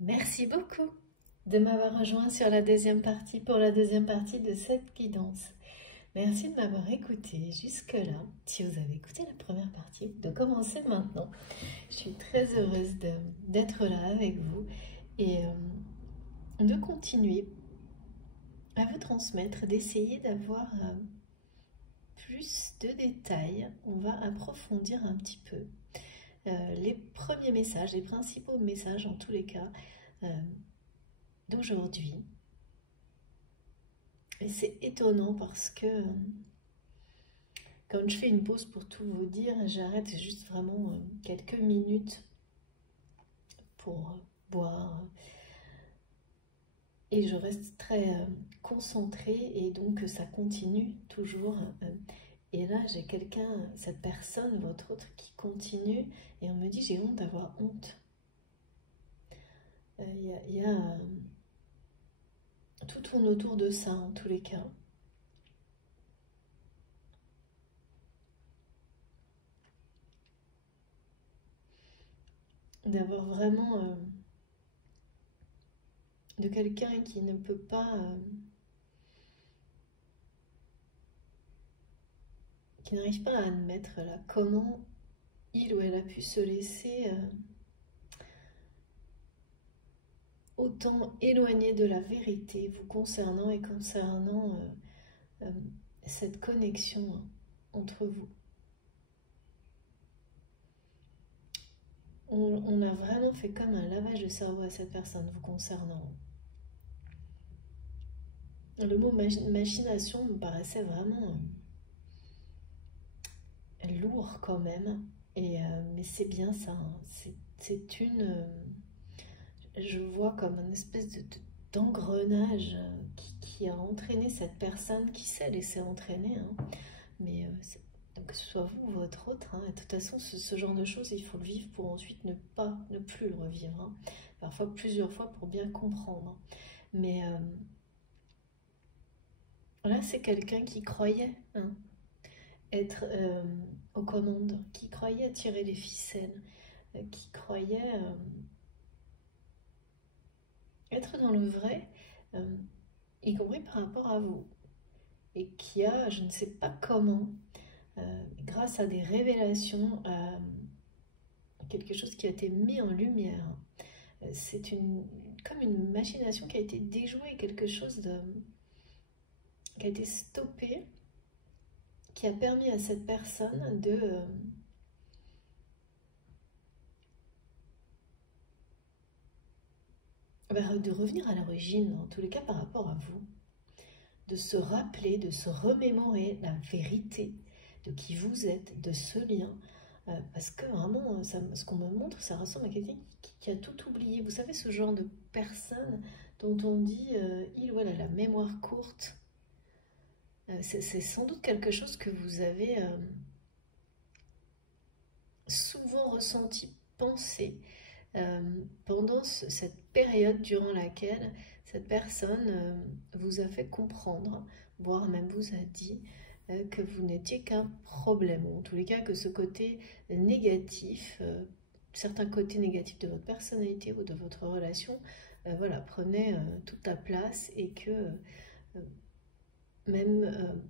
Merci beaucoup de m'avoir rejoint sur la deuxième partie pour la deuxième partie de cette guidance. Merci de m'avoir écouté jusque-là. Si vous avez écouté la première partie, de commencer maintenant. Je suis très heureuse d'être là avec vous et de continuer à vous transmettre, d'essayer d'avoir plus de détails. On va approfondir un petit peu les premiers messages, les principaux messages en tous les cas d'aujourd'hui. Et c'est étonnant parce que quand je fais une pause pour tout vous dire, j'arrête juste vraiment quelques minutes pour boire et je reste très concentrée et donc ça continue toujours. Et là j'ai quelqu'un, cette personne, votre autre, qui continue et on me dit j'ai honte d'avoir honte. Il y a tout tourne autour de ça en tous les cas. D'avoir vraiment de quelqu'un qui ne peut pas, qui n'arrive pas à admettre là comment il ou elle a pu se laisser autant éloigner de la vérité vous concernant et concernant euh, cette connexion entre vous. On a vraiment fait comme un lavage de cerveau à cette personne vous concernant. Le mot machination me paraissait vraiment lourd quand même, mais c'est bien ça, hein. C'est une... je vois comme une espèce d'engrenage qui a entraîné cette personne qui s'est laissée entraîner, hein. Mais donc que ce soit vous ou votre autre, hein, de toute façon ce genre de choses il faut le vivre pour ensuite ne plus le revivre, hein. Parfois plusieurs fois pour bien comprendre. Mais là c'est quelqu'un qui croyait, hein, être aux commandes, qui croyait tirer les ficelles, qui croyait être dans le vrai, y compris par rapport à vous, et qui a, je ne sais pas comment, grâce à des révélations, quelque chose qui a été mis en lumière. C'est comme une machination qui a été déjouée, quelque chose qui a été stoppé, qui a permis à cette personne de revenir à l'origine, en tous les cas par rapport à vous, de se rappeler, de se remémorer la vérité de qui vous êtes, de ce lien, parce que vraiment, ce qu'on me montre, ça ressemble à quelqu'un qui a tout oublié. Vous savez, ce genre de personne dont on dit il ou elle a la mémoire courte. C'est sans doute quelque chose que vous avez souvent ressenti, pensé pendant cette période durant laquelle cette personne vous a fait comprendre, voire même vous a dit que vous n'étiez qu'un problème, ou en tous les cas que ce côté négatif, certains côtés négatifs de votre personnalité ou de votre relation, voilà, prenait toute la place et que même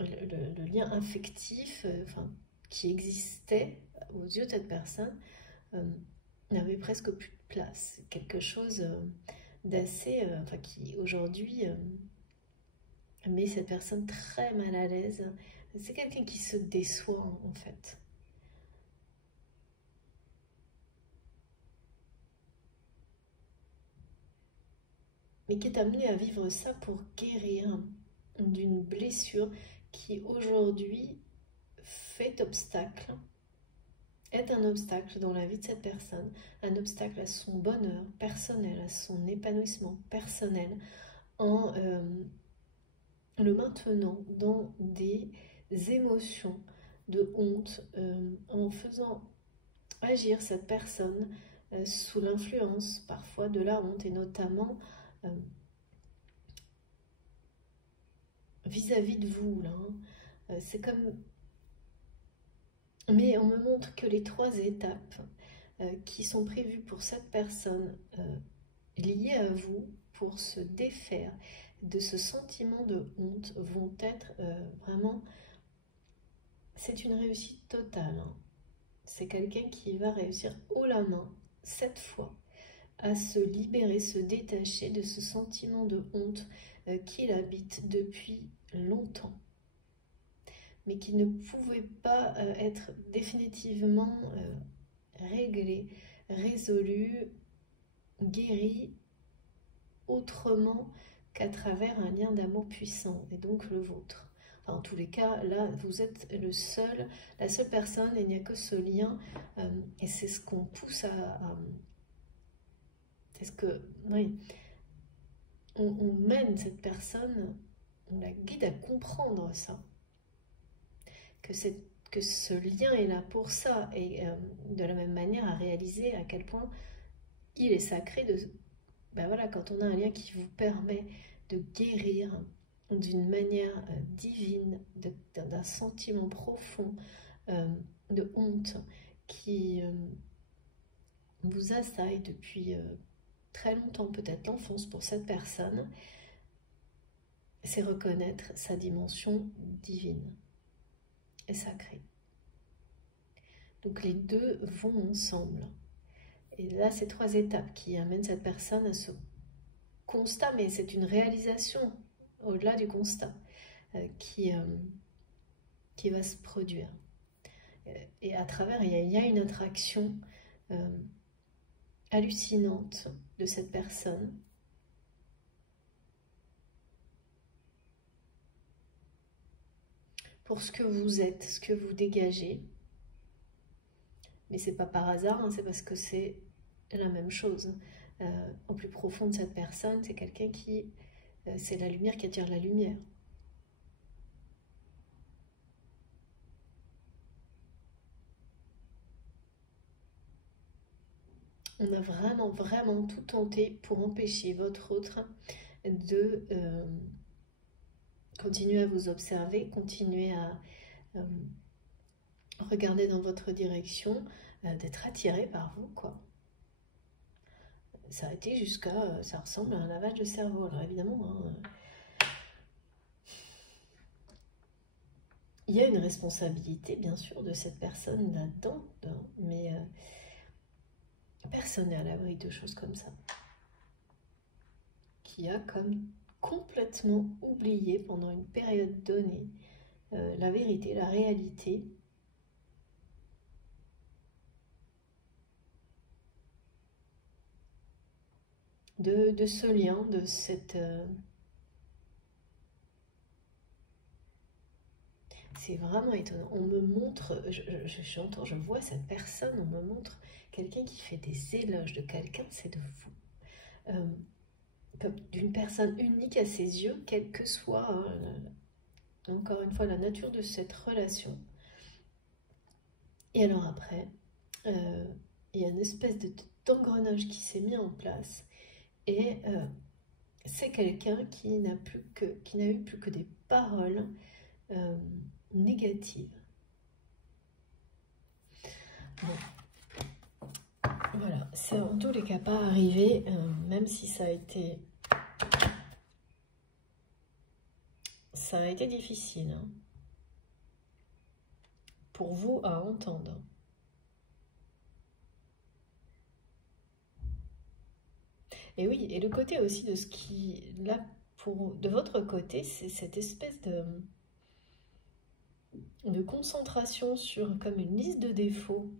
le lien affectif enfin, qui existait aux yeux de cette personne n'avait presque plus de place. Quelque chose d'assez, enfin qui aujourd'hui met cette personne très mal à l'aise. C'est quelqu'un qui se déçoit en fait. Mais qui est amené à vivre ça pour guérir d'une blessure qui aujourd'hui fait obstacle, est un obstacle dans la vie de cette personne, un obstacle à son bonheur personnel, à son épanouissement personnel, en le maintenant dans des émotions de honte, en faisant agir cette personne sous l'influence parfois de la honte, et notamment vis-à-vis de vous, là, hein. C'est comme... Mais on me montre que les trois étapes qui sont prévus pour cette personne liés à vous pour se défaire de ce sentiment de honte vont être vraiment, c'est une réussite totale. Hein. C'est quelqu'un qui va réussir haut la main, cette fois, à se libérer, se détacher de ce sentiment de honte qu'il habite depuis longtemps, mais qui ne pouvait pas être définitivement réglé, résolu, guéri autrement qu'à travers un lien d'amour puissant, et donc le vôtre. Enfin, en tous les cas, là, vous êtes la seule personne, et il n'y a que ce lien, et c'est ce qu'on pousse c'est ce que, oui, on mène cette personne, on la guide à comprendre ça, que ce lien est là pour ça, et de la même manière à réaliser à quel point il est sacré de... Ben voilà, quand on a un lien qui vous permet de guérir d'une manière divine, d'un sentiment profond de honte qui vous assaille depuis très longtemps, peut-être l'enfance pour cette personne, c'est reconnaître sa dimension divine et sacrée. Donc les deux vont ensemble. Et là, c'est 3 étapes qui amènent cette personne à ce constat, mais c'est une réalisation au-delà du constat qui va se produire. Et à travers, il y a une attraction hallucinante de cette personne. Pour ce que vous êtes, ce que vous dégagez. Mais c'est pas par hasard, hein, c'est parce que c'est la même chose. Au plus profond de cette personne, c'est quelqu'un qui... c'est la lumière qui attire la lumière. On a vraiment, vraiment tout tenté pour empêcher votre autre de continuer à vous observer, continuer à regarder dans votre direction, d'être attiré par vous, quoi. Ça a été jusqu'à... ça ressemble à un lavage de cerveau, alors évidemment... Hein, il y a une responsabilité, bien sûr, de cette personne là-dedans, mais personne n'est à l'abri de choses comme ça. Qui a comme complètement oublié pendant une période donnée la vérité, la réalité. De ce lien, de cette... c'est vraiment étonnant. On me montre, j'entends, je vois cette personne, on me montre quelqu'un qui fait des éloges de quelqu'un, c'est de vous. Comme d'une personne unique à ses yeux, quelle que soit, hein, encore une fois, la nature de cette relation. Et alors après, il y a une espèce d'engrenage qui s'est mis en place. Et c'est quelqu'un qui n'a eu plus que des paroles négatives. Bon. Voilà, c'est en tous les cas pas arrivé, même si ça a été difficile hein, pour vous à entendre. Et oui, et le côté aussi de ce qui, là, de votre côté, c'est cette espèce de concentration sur comme une liste de défauts,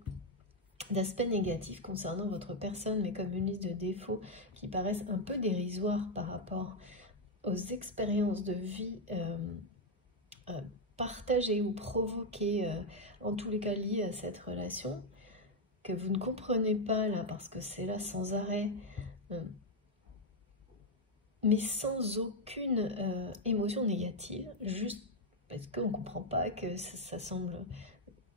d'aspects négatifs concernant votre personne, mais comme une liste de défauts qui paraissent un peu dérisoires par rapport aux expériences de vie partagées ou provoquées, en tous les cas liées à cette relation, que vous ne comprenez pas là, parce que c'est là sans arrêt, mais sans aucune émotion négative, juste parce qu'on ne comprend pas, que ça semble...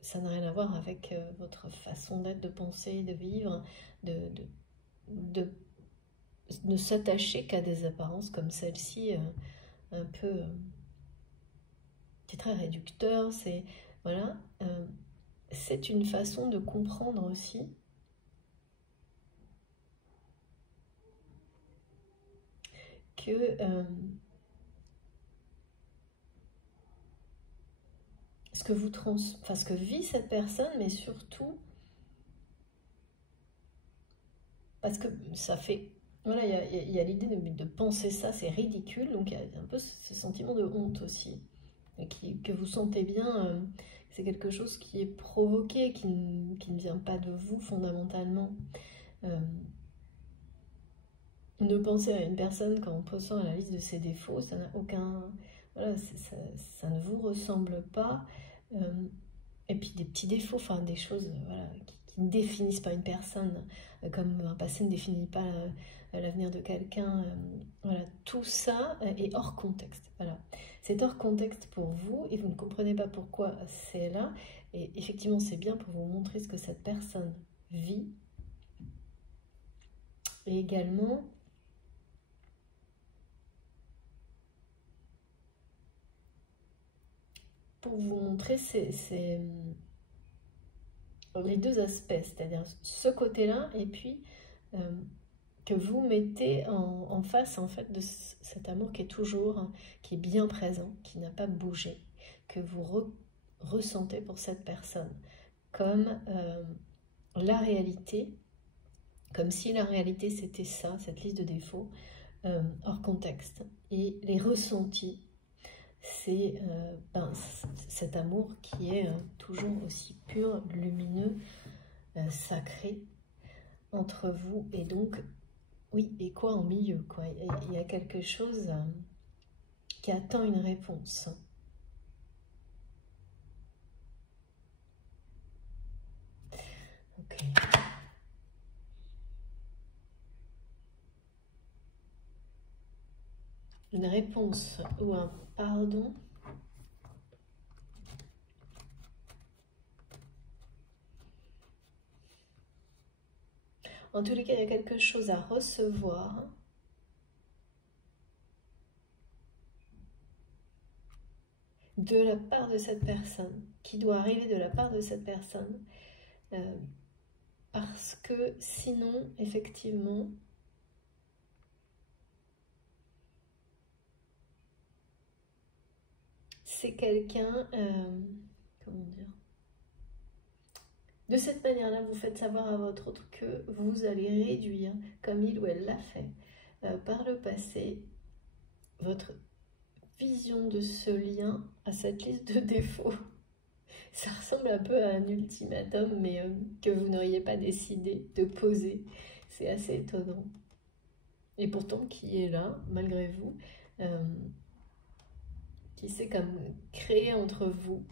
Ça n'a rien à voir avec votre façon d'être, de penser, de vivre, de ne s'attacher qu'à des apparences comme celle-ci, un peu... c'est très réducteur, c'est... Voilà. C'est une façon de comprendre aussi que ce que vit cette personne, mais surtout parce que ça fait... Voilà, il y a l'idée de penser ça, c'est ridicule, donc il y a un peu ce sentiment de honte aussi, que vous sentez bien, c'est quelque chose qui est provoqué, qui ne vient pas de vous fondamentalement. Ne penser à une personne qu'en pensant à la liste de ses défauts, ça n'a aucun... Voilà, ça ne vous ressemble pas. Et puis des petits défauts, enfin des choses voilà, qui ne définissent pas une personne, comme un passé ne définit pas l'avenir de quelqu'un. Voilà, tout ça est hors contexte. Voilà. C'est hors contexte pour vous et vous ne comprenez pas pourquoi c'est là. Et effectivement, c'est bien pour vous montrer ce que cette personne vit. Et également, pour vous montrer les deux aspects, c'est-à-dire ce côté-là et puis que vous mettez en face en fait de cet amour qui est toujours, qui est bien présent, qui n'a pas bougé, que vous ressentez pour cette personne comme la réalité, comme si la réalité c'était ça, cette liste de défauts, hors contexte. Et les ressentis, c'est cet amour qui est toujours aussi pur, lumineux, sacré entre vous. Et donc, oui, et quoi en milieu, quoi. Il y a quelque chose qui attend une réponse. Ok. Une réponse ou un pardon. En tous les cas, il y a quelque chose à recevoir. De la part de cette personne, qui doit arriver de la part de cette personne, parce que sinon, effectivement, c'est quelqu'un, comment dire, de cette manière-là, vous faites savoir à votre autre que vous allez réduire, comme il ou elle l'a fait par le passé, votre vision de ce lien à cette liste de défauts. Ça ressemble un peu à un ultimatum, mais que vous n'auriez pas décidé de poser. C'est assez étonnant. Et pourtant, qui est là, malgré vous, qui s'est comme créé entre vous.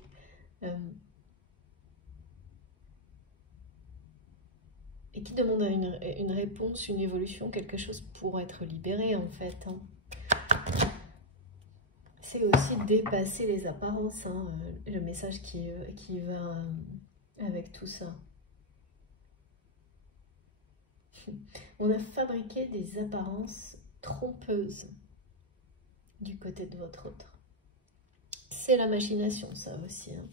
Et qui demande une réponse, une évolution, quelque chose pour être libéré en fait. Hein. C'est aussi dépasser les apparences, hein, le message qui va avec tout ça. On a fabriqué des apparences trompeuses du côté de votre autre. C'est la machination, ça aussi. Hein.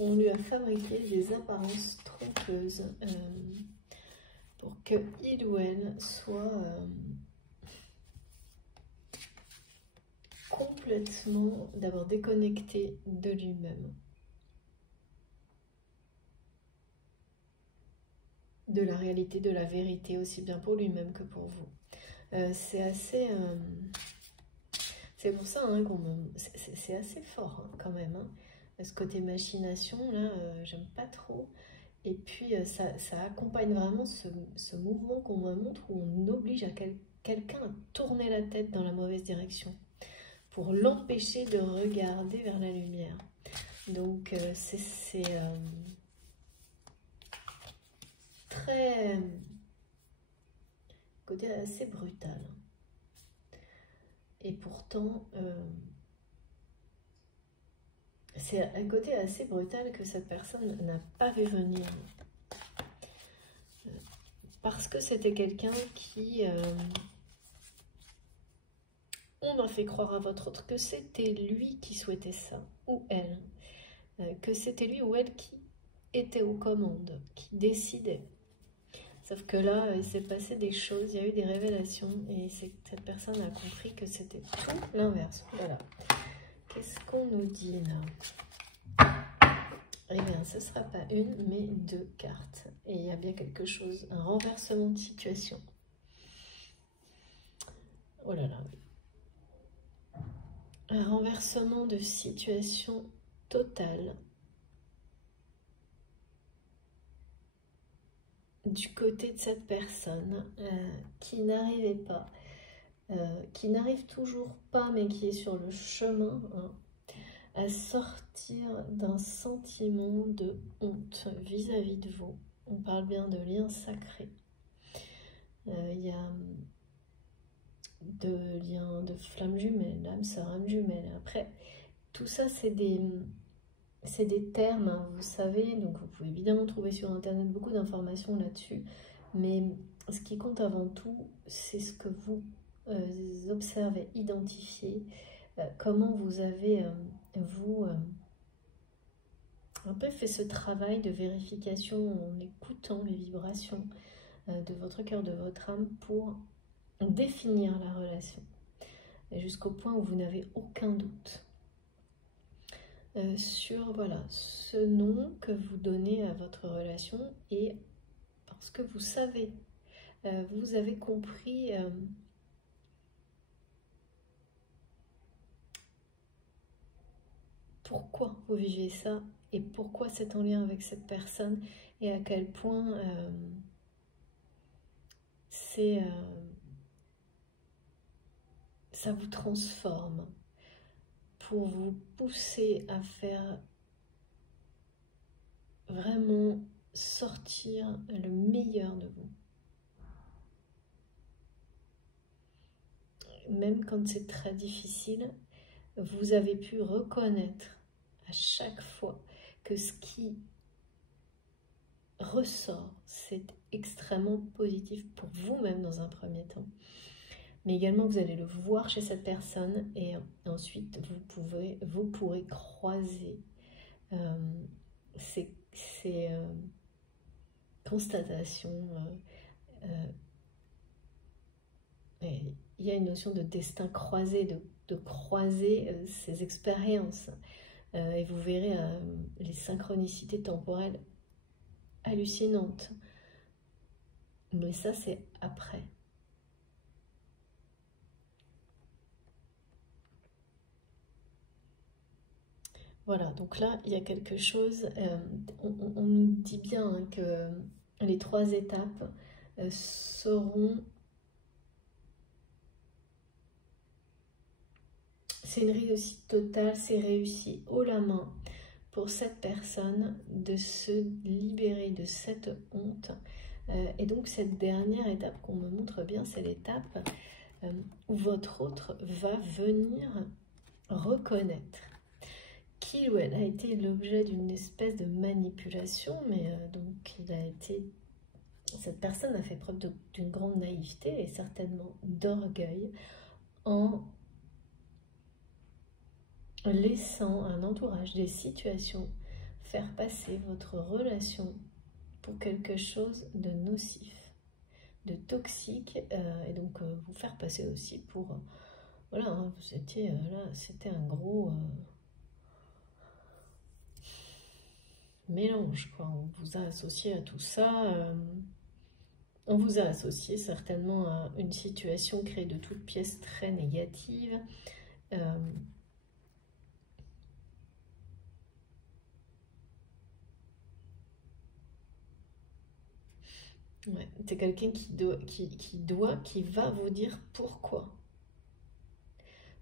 On lui a fabriqué des apparences trompeuses pour que il ou elle soit complètement d'abord déconnecté de lui-même, de la réalité, de la vérité, aussi bien pour lui-même que pour vous. C'est assez... c'est pour ça hein, c'est assez fort hein, quand même. Hein. Ce côté machination, là, j'aime pas trop. Et puis, ça accompagne vraiment ce mouvement qu'on me montre où on oblige à quelqu'un à tourner la tête dans la mauvaise direction pour l'empêcher de regarder vers la lumière. Donc, c'est très... côté assez brutal. Et pourtant... c'est un côté assez brutal que cette personne n'a pas vu venir. Parce que c'était quelqu'un qui... on a fait croire à votre autre que c'était lui qui souhaitait ça, ou elle. Que c'était lui ou elle qui était aux commandes, qui décidait. Sauf que là, il s'est passé des choses, il y a eu des révélations et cette personne a compris que c'était tout l'inverse. Voilà. Qu'est-ce qu'on nous dit là? Eh bien, ce ne sera pas une, mais 2 cartes. Et il y a bien quelque chose, un renversement de situation. Oh là là, oui. Un renversement de situation totale. Du côté de cette personne qui n'arrivait pas, qui n'arrive toujours pas, mais qui est sur le chemin à sortir d'un sentiment de honte vis-à-vis de vous. On parle bien de liens sacrés. Il y a de liens de flammes jumelles, âme sœur, âme jumelle. Après, tout ça, c'est des termes, hein, vous savez, donc vous pouvez évidemment trouver sur Internet beaucoup d'informations là-dessus, mais ce qui compte avant tout, c'est ce que vous observez, identifiez, comment vous avez, vous, un peu fait ce travail de vérification en écoutant les vibrations de votre cœur, de votre âme, pour définir la relation, jusqu'au point où vous n'avez aucun doute. Sur voilà, ce nom que vous donnez à votre relation, et parce que vous savez, vous avez compris pourquoi vous vivez ça et pourquoi c'est en lien avec cette personne et à quel point ça vous transforme pour vous pousser à faire vraiment sortir le meilleur de vous. Même quand c'est très difficile, vous avez pu reconnaître à chaque fois que ce qui ressort, c'est extrêmement positif pour vous-même dans un premier temps. Mais également, vous allez le voir chez cette personne et ensuite, vous pourrez croiser ces constatations. Il y a une notion de destin croisé, de croiser ces expériences. Et vous verrez les synchronicités temporelles hallucinantes. Mais ça, c'est après. Voilà, donc là, il y a quelque chose, on nous dit bien hein, que les 3 étapes seront... C'est une réussite totale, c'est réussi haut la main pour cette personne de se libérer de cette honte. Et donc cette dernière étape qu'on me montre bien, c'est l'étape où votre autre va venir reconnaître qu'il ou elle a été l'objet d'une espèce de manipulation, mais donc cette personne a fait preuve d'une grande naïveté et certainement d'orgueil en laissant un entourage, des situations faire passer votre relation pour quelque chose de nocif, de toxique, et donc vous faire passer aussi pour voilà, hein, vous étiez là, c'était un gros mélange, quoi. On vous a associé à tout ça, on vous a associé certainement à une situation créée de toutes pièces très négative. Ouais, c'est quelqu'un qui va vous dire pourquoi.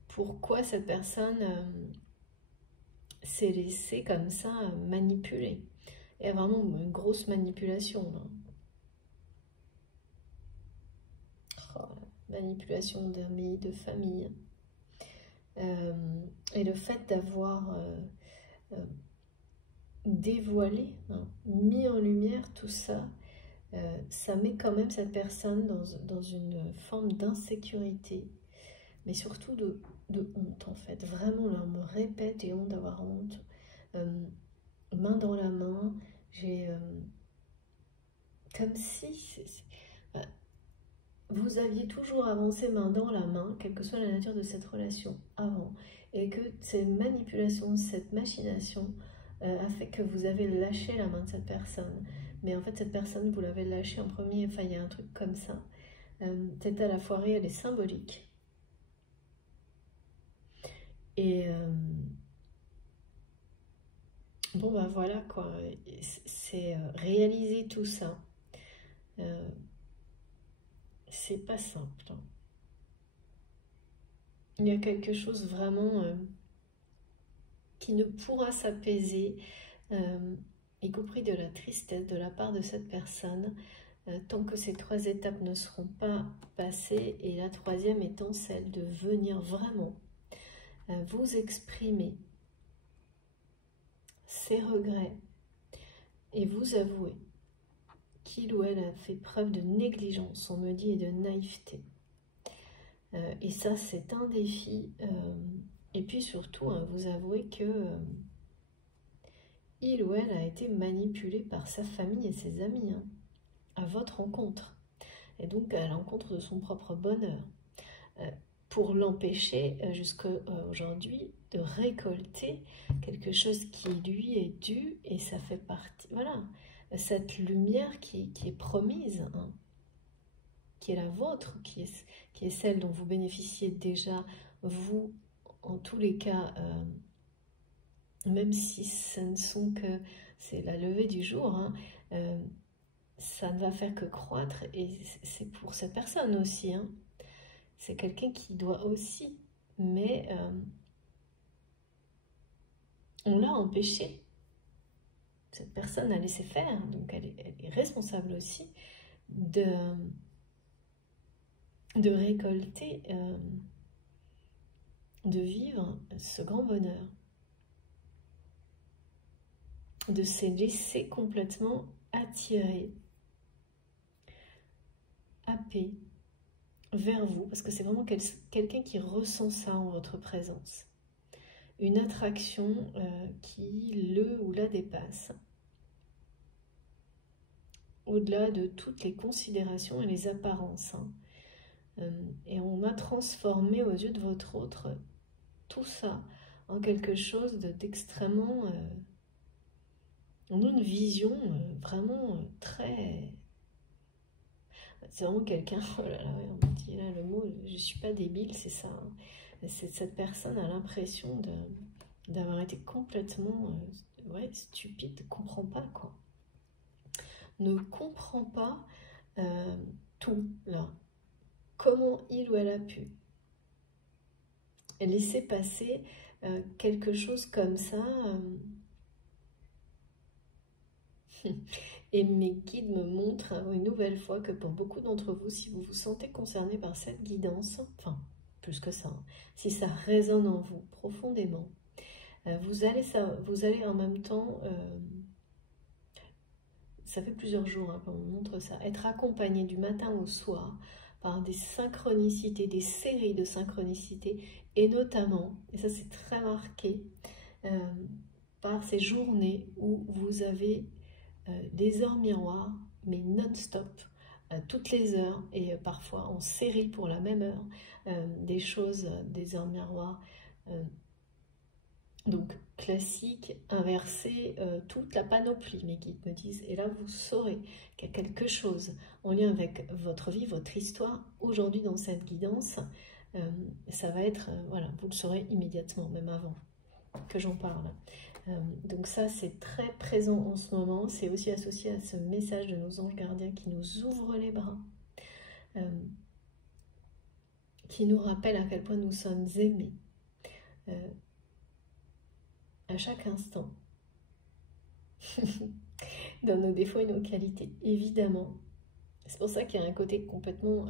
Pourquoi cette personne s'est laissée comme ça manipuler. Il y a vraiment une grosse manipulation là. Oh, manipulation d'amis, de famille. Et le fait d'avoir dévoilé, hein, mis en lumière tout ça, ça met quand même cette personne dans une forme d'insécurité, mais surtout de honte en fait. Vraiment là, on me répète, j'ai honte d'avoir honte. Main dans la main, j'ai Comme si voilà, vous aviez toujours avancé main dans la main, quelle que soit la nature de cette relation avant, et que cette manipulation, cette machination a fait que vous avez lâché la main de cette personne. Mais en fait, cette personne, vous l'avez lâchée en premier, enfin, il y a un truc comme ça. C'est à la fois réel et symbolique. Et bon, bah voilà, quoi. C'est réaliser tout ça. C'est pas simple, hein. Il y a quelque chose vraiment qui ne pourra s'apaiser, y compris de la tristesse de la part de cette personne, tant que ces 3 étapes ne seront pas passées, et la 3e étant celle de venir vraiment vous exprimer ses regrets et vous avouer qu'il ou elle a fait preuve de négligence, on me dit, et de naïveté. Et ça, c'est un défi. Et puis surtout, hein, vous avouez que il ou elle a été manipulé par sa famille et ses amis, hein, à votre rencontre, et donc à l'encontre de son propre bonheur, pour l'empêcher jusqu'à aujourd'hui de récolter quelque chose qui lui est dû, et ça fait partie, voilà, cette lumière qui est promise, hein, qui est la vôtre, qui est celle dont vous bénéficiez déjà, vous, en tous les cas, même si ce ne sont que, c'est la levée du jour, hein, ça ne va faire que croître, et c'est pour cette personne aussi, hein. C'est quelqu'un qui doit aussi, mais on l'a empêché. Cette personne a laissé faire, donc elle est responsable aussi de récolter, de vivre ce grand bonheur, de se laisser complètement attirer, happer vers vous, parce que c'est vraiment quelqu'un qui ressent ça en votre présence. Une attraction qui le ou la dépasse, au-delà de toutes les considérations et les apparences, hein. Et on a transformé aux yeux de votre autre tout ça en quelque chose d'extrêmement... on a une vision vraiment très... C'est vraiment quelqu'un... Oh là là, on me dit là le mot, je suis pas débile, c'est ça, hein. Cette personne a l'impression d'avoir été complètement stupide, ne comprend pas, quoi. Ne comprend pas tout, là. Comment il ou elle a pu laisser passer quelque chose comme ça. Et mes guides me montrent une nouvelle fois que pour beaucoup d'entre vous, si vous vous sentez concerné par cette guidance, enfin, plus que ça, hein, si ça résonne en vous profondément, vous allez en même temps, ça fait plusieurs jours hein, qu'on me montre ça, être accompagné du matin au soir par des synchronicités, des séries de synchronicités, et notamment, et ça c'est très marqué, par ces journées où vous avez des heures miroirs, mais non-stop, toutes les heures, et parfois en série pour la même heure, des choses, des heures miroirs, donc classique, inversé, toute la panoplie, mes guides me disent. Et là, vous saurez qu'il y a quelque chose en lien avec votre vie, votre histoire, aujourd'hui dans cette guidance. Ça va être, voilà, vous le saurez immédiatement, même avant que j'en parle. Donc ça, c'est très présent en ce moment. C'est aussi associé à ce message de nos anges gardiens qui nous ouvrent les bras, qui nous rappelle à quel point nous sommes aimés à chaque instant, dans nos défauts et nos qualités, évidemment. C'est pour ça qu'il y a un côté complètement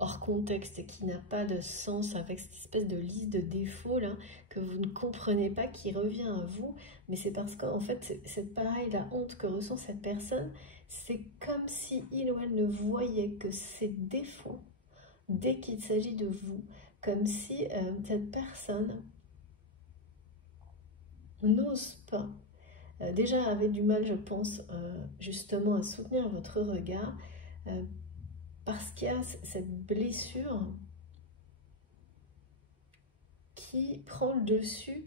hors contexte, qui n'a pas de sens, avec cette espèce de liste de défauts là, que vous ne comprenez pas, qui revient à vous. Mais c'est parce qu'en fait, c'est pareil, la honte que ressent cette personne, c'est comme si il ou elle ne voyait que ses défauts dès qu'il s'agit de vous, comme si cette personne n'ose pas déjà avait du mal, je pense, justement à soutenir votre regard, parce qu'il y a cette blessure qui prend le dessus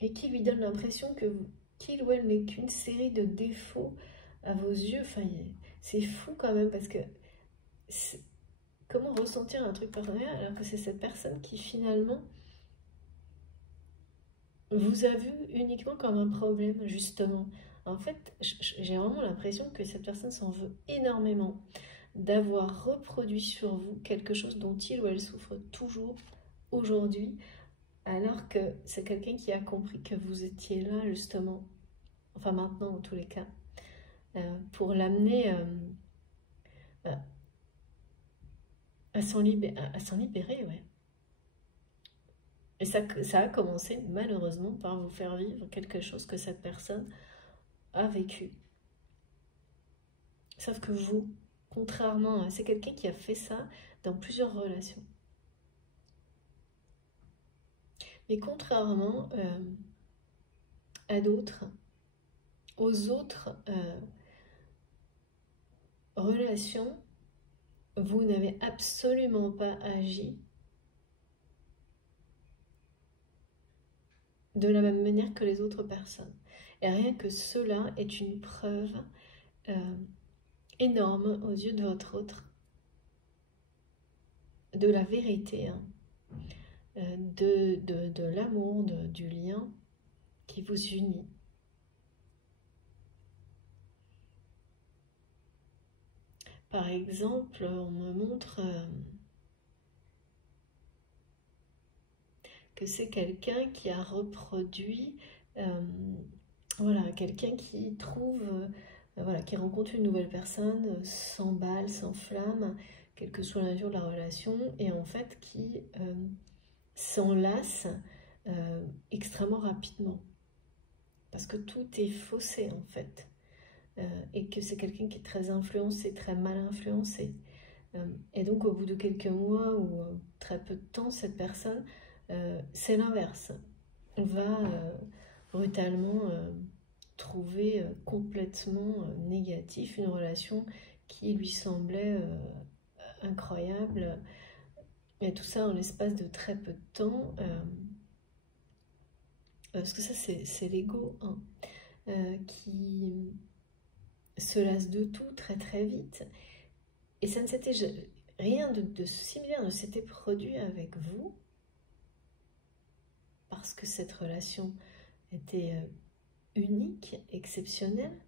et qui lui donne l'impression que qu'il ou elle n'est qu'une série de défauts à vos yeux. Enfin, c'est fou quand même, parce que comment ressentir un truc pareil alors que c'est cette personne qui finalement vous a vu uniquement comme un problème, justement. En fait, j'ai vraiment l'impression que cette personne s'en veut énormément d'avoir reproduit sur vous quelque chose dont il ou elle souffre toujours aujourd'hui, alors que c'est quelqu'un qui a compris que vous étiez là, justement, enfin maintenant en tous les cas, pour l'amener à s'en libérer, ouais. Et ça a commencé malheureusement par vous faire vivre quelque chose que cette personne a vécu. Sauf que vous, contrairement, c'est quelqu'un qui a fait ça dans plusieurs relations. Mais contrairement à d'autres, aux autres relations, vous n'avez absolument pas agi de la même manière que les autres personnes. Et rien que cela est une preuve énorme aux yeux de votre autre, de la vérité, hein, de l'amour, du lien qui vous unit. Par exemple, on me montre que c'est quelqu'un qui a reproduit, voilà, quelqu'un qui trouve, voilà, qui rencontre une nouvelle personne, s'emballe, s'enflamme, quelle que soit la nature de la relation, et en fait qui s'enlace extrêmement rapidement. Parce que tout est faussé en fait. Et que c'est quelqu'un qui est très influencé, très mal influencé. Et donc au bout de quelques mois ou très peu de temps, cette personne, c'est l'inverse. On va brutalement trouver complètement négatif une relation qui lui semblait incroyable. Et tout ça en l'espace de très peu de temps. Parce que ça, c'est l'ego, hein, qui se lasse de tout très très vite. Et ça ne s'était rien de similaire ne s'était produit avec vous, parce que cette relation était unique, exceptionnelle,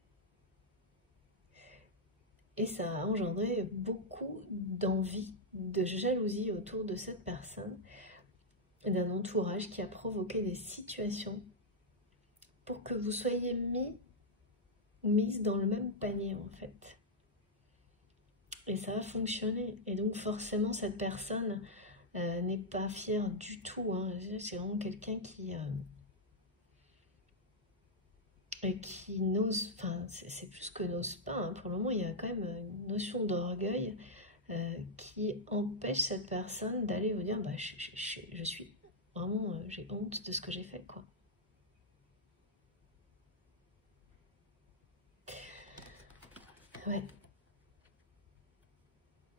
et ça a engendré beaucoup d'envie, de jalousie autour de cette personne, d'un entourage qui a provoqué des situations pour que vous soyez mise dans le même panier en fait. Et ça a fonctionné. Et donc forcément cette personne n'est pas fière du tout, hein. C'est vraiment quelqu'un qui n'ose, enfin c'est plus que n'ose pas, hein. Pour le moment il y a quand même une notion d'orgueil qui empêche cette personne d'aller vous dire bah, je suis vraiment, j'ai honte de ce que j'ai fait, quoi. Ouais.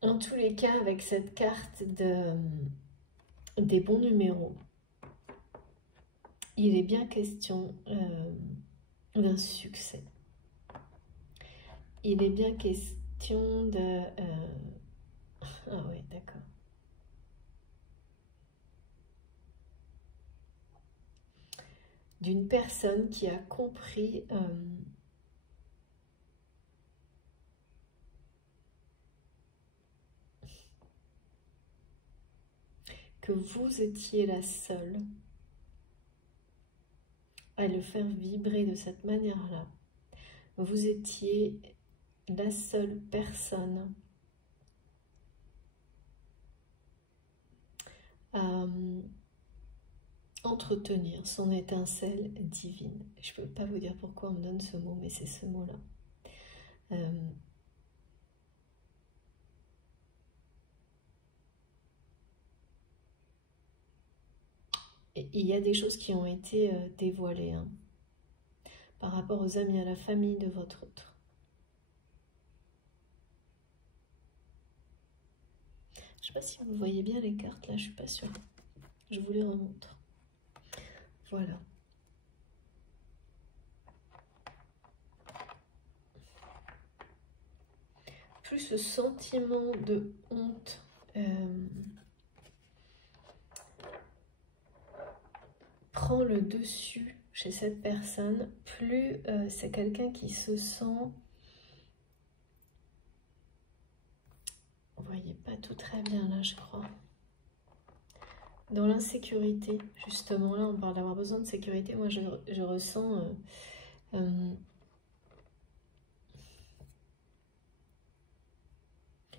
En tous les cas, avec cette carte des bons numéros, il est bien question d'un succès. Il est bien question de... Ah oui, d'accord. D'une personne qui a compris que vous étiez la seule à le faire vibrer de cette manière-là. Vous étiez la seule personne à entretenir son étincelle divine. Je ne peux pas vous dire pourquoi on me donne ce mot, mais c'est ce mot-là. Et il y a des choses qui ont été dévoilées hein, par rapport aux amis, à la famille de votre autre. Je ne sais pas si vous voyez bien les cartes, là, je ne suis pas sûre. Je vous les remontre. Voilà. Plus ce sentiment de honte prend le dessus chez cette personne, plus c'est quelqu'un qui se sent... Vous voyez pas tout très bien là, je crois. Dans l'insécurité, justement, là on parle d'avoir besoin de sécurité. Moi je ressens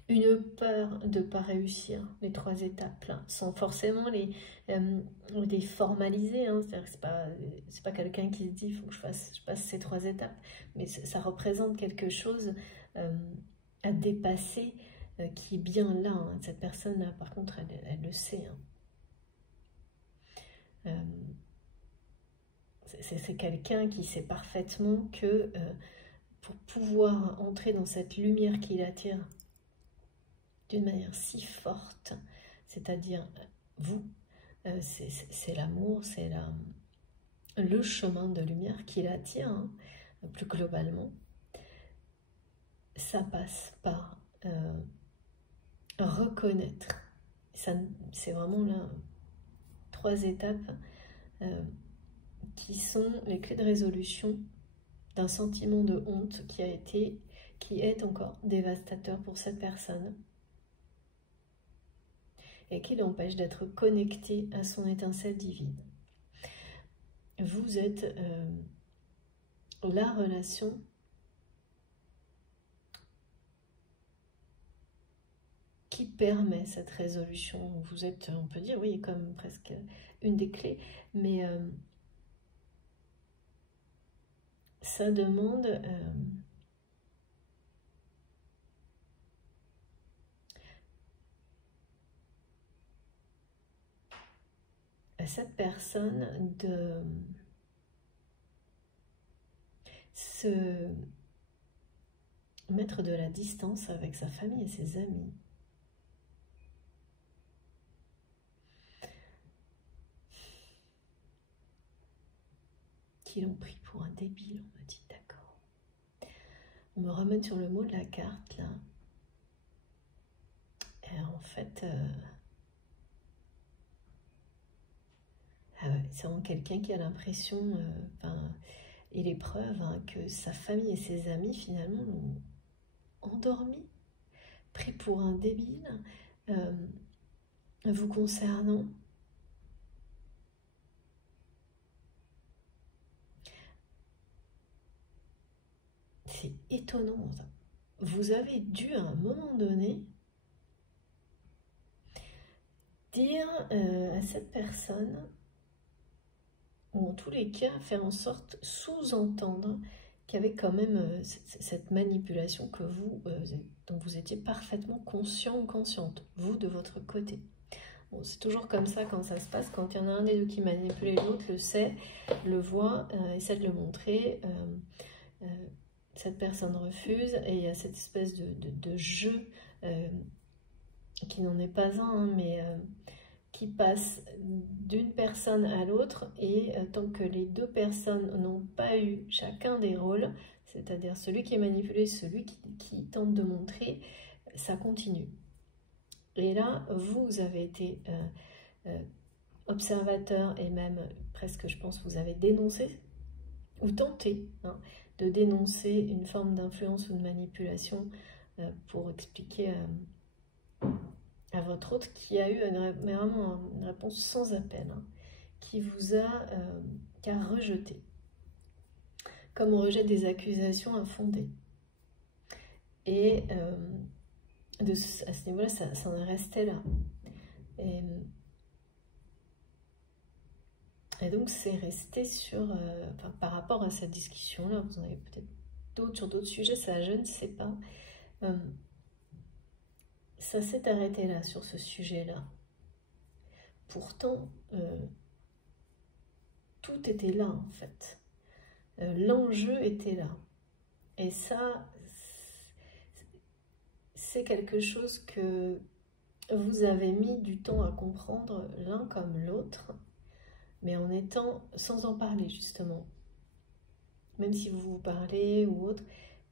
une peur de ne pas réussir les 3 étapes là, sans forcément les formaliser. Hein. C'est pas quelqu'un qui se dit il faut que je passe ces 3 étapes, mais ça représente quelque chose à dépasser qui est bien là. Hein. Cette personne là, par contre, elle le sait. Hein. C'est quelqu'un qui sait parfaitement que pour pouvoir entrer dans cette lumière qui l'attire d'une manière si forte, c'est-à-dire vous, c'est l'amour, c'est le chemin de lumière qui l'attire, hein, plus globalement. Ça passe par reconnaître, c'est vraiment là 3 étapes qui sont les clés de résolution d'un sentiment de honte qui est encore dévastateur pour cette personne et qui l'empêche d'être connecté à son étincelle divine. Vous êtes la relation qui permet cette résolution. Vous êtes, on peut dire, oui, comme presque une des clés, mais ça demande à cette personne de se mettre de la distance avec sa famille et ses amis. Qui l'ont pris pour un débile, on me dit, d'accord. On me ramène sur le mot de la carte, là. Et en fait... Ah ouais, c'est vraiment quelqu'un qui a l'impression, et les preuves, hein, que sa famille et ses amis finalement l'ont endormi, pris pour un débile, vous concernant. C'est étonnant ça. Vous avez dû à un moment donné dire à cette personne, ou en tous les cas faire en sorte, sous-entendre qu'il y avait quand même cette manipulation que dont vous étiez parfaitement conscient ou consciente, vous de votre côté. Bon, c'est toujours comme ça quand ça se passe, quand il y en a un des deux qui manipule et l'autre le sait, le voit, essaie de le montrer, cette personne refuse et il y a cette espèce de jeu qui n'en est pas un, hein, mais... qui passe d'une personne à l'autre et tant que les 2 personnes n'ont pas eu chacun des rôles, c'est-à-dire celui qui est manipulé, celui qui tente de montrer, ça continue. Et là, vous avez été observateur et même presque, je pense, vous avez dénoncé ou tenté de dénoncer une forme d'influence ou de manipulation pour expliquer à votre autre qui a eu vraiment une réponse sans appel, hein, qui vous a, qui a rejeté, comme on rejette des accusations infondées. Et à ce niveau-là, ça en est resté là. Et donc c'est resté sur, par rapport à cette discussion-là, vous en avez peut-être d'autres sur d'autres sujets, ça je ne sais pas. Ça s'est arrêté là, sur ce sujet-là. Pourtant, tout était là en fait. L'enjeu était là. Et ça, c'est quelque chose que vous avez mis du temps à comprendre l'un comme l'autre, mais en étant sans en parler justement. Même si vous vous parlez ou autre,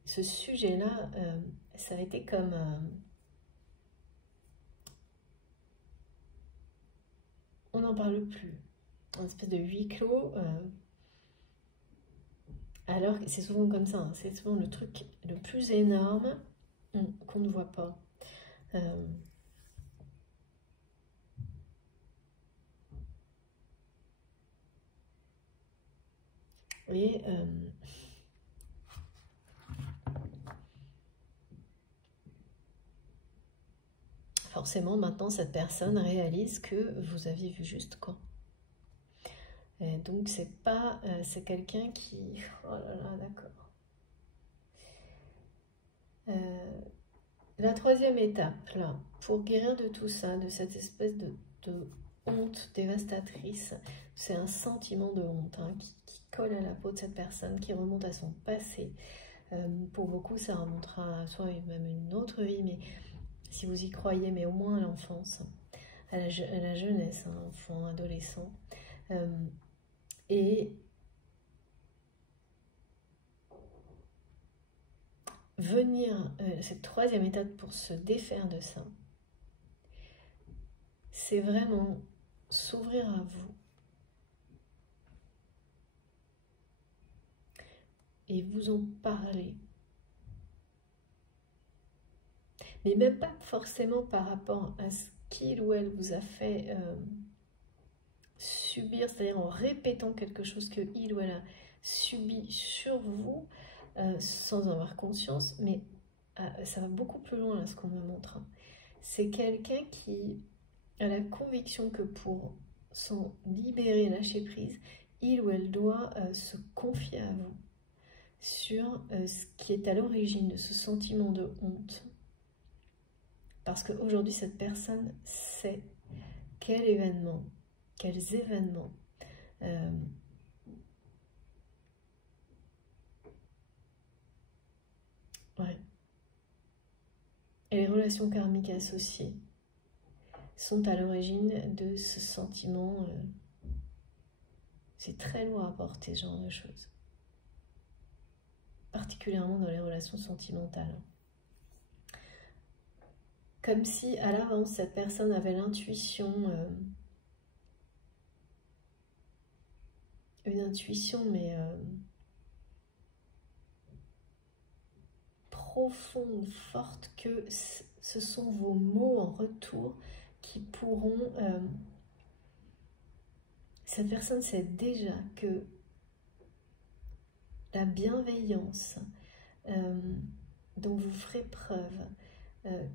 ce sujet-là, ça a été comme on n'en parle plus, un espèce de huis clos. Alors c'est souvent comme ça, hein, c'est souvent le truc le plus énorme qu'on ne voit pas. Et forcément, maintenant, cette personne réalise que vous aviez vu juste quoi. Et donc, c'est pas, c'est quelqu'un qui... Oh là là, d'accord. La troisième étape, là, pour guérir de tout ça, de cette espèce de honte dévastatrice, c'est un sentiment de honte hein, qui colle à la peau de cette personne, qui remonte à son passé. Pour beaucoup, ça remontera à soit même une autre vie, mais si vous y croyez, mais au moins à l'enfance, à la jeunesse, hein, enfant, adolescent. Et venir, cette troisième étape pour se défaire de ça, c'est vraiment s'ouvrir à vous et vous en parler. Mais même pas forcément par rapport à ce qu'il ou elle vous a fait subir, c'est-à-dire en répétant quelque chose que il ou elle a subi sur vous sans en avoir conscience, mais ça va beaucoup plus loin là ce qu'on me montre. C'est quelqu'un qui a la conviction que pour s'en libérer, lâcher prise, il ou elle doit se confier à vous sur ce qui est à l'origine de ce sentiment de honte. Parce qu'aujourd'hui, cette personne sait quels événements ouais. Et les relations karmiques associées sont à l'origine de ce sentiment. C'est très lourd à porter, ce genre de choses. Particulièrement dans les relations sentimentales. Comme si à l'avance, cette personne avait l'intuition, une intuition, mais profonde, forte, que ce sont vos mots en retour qui pourront... cette personne sait déjà que la bienveillance dont vous ferez preuve,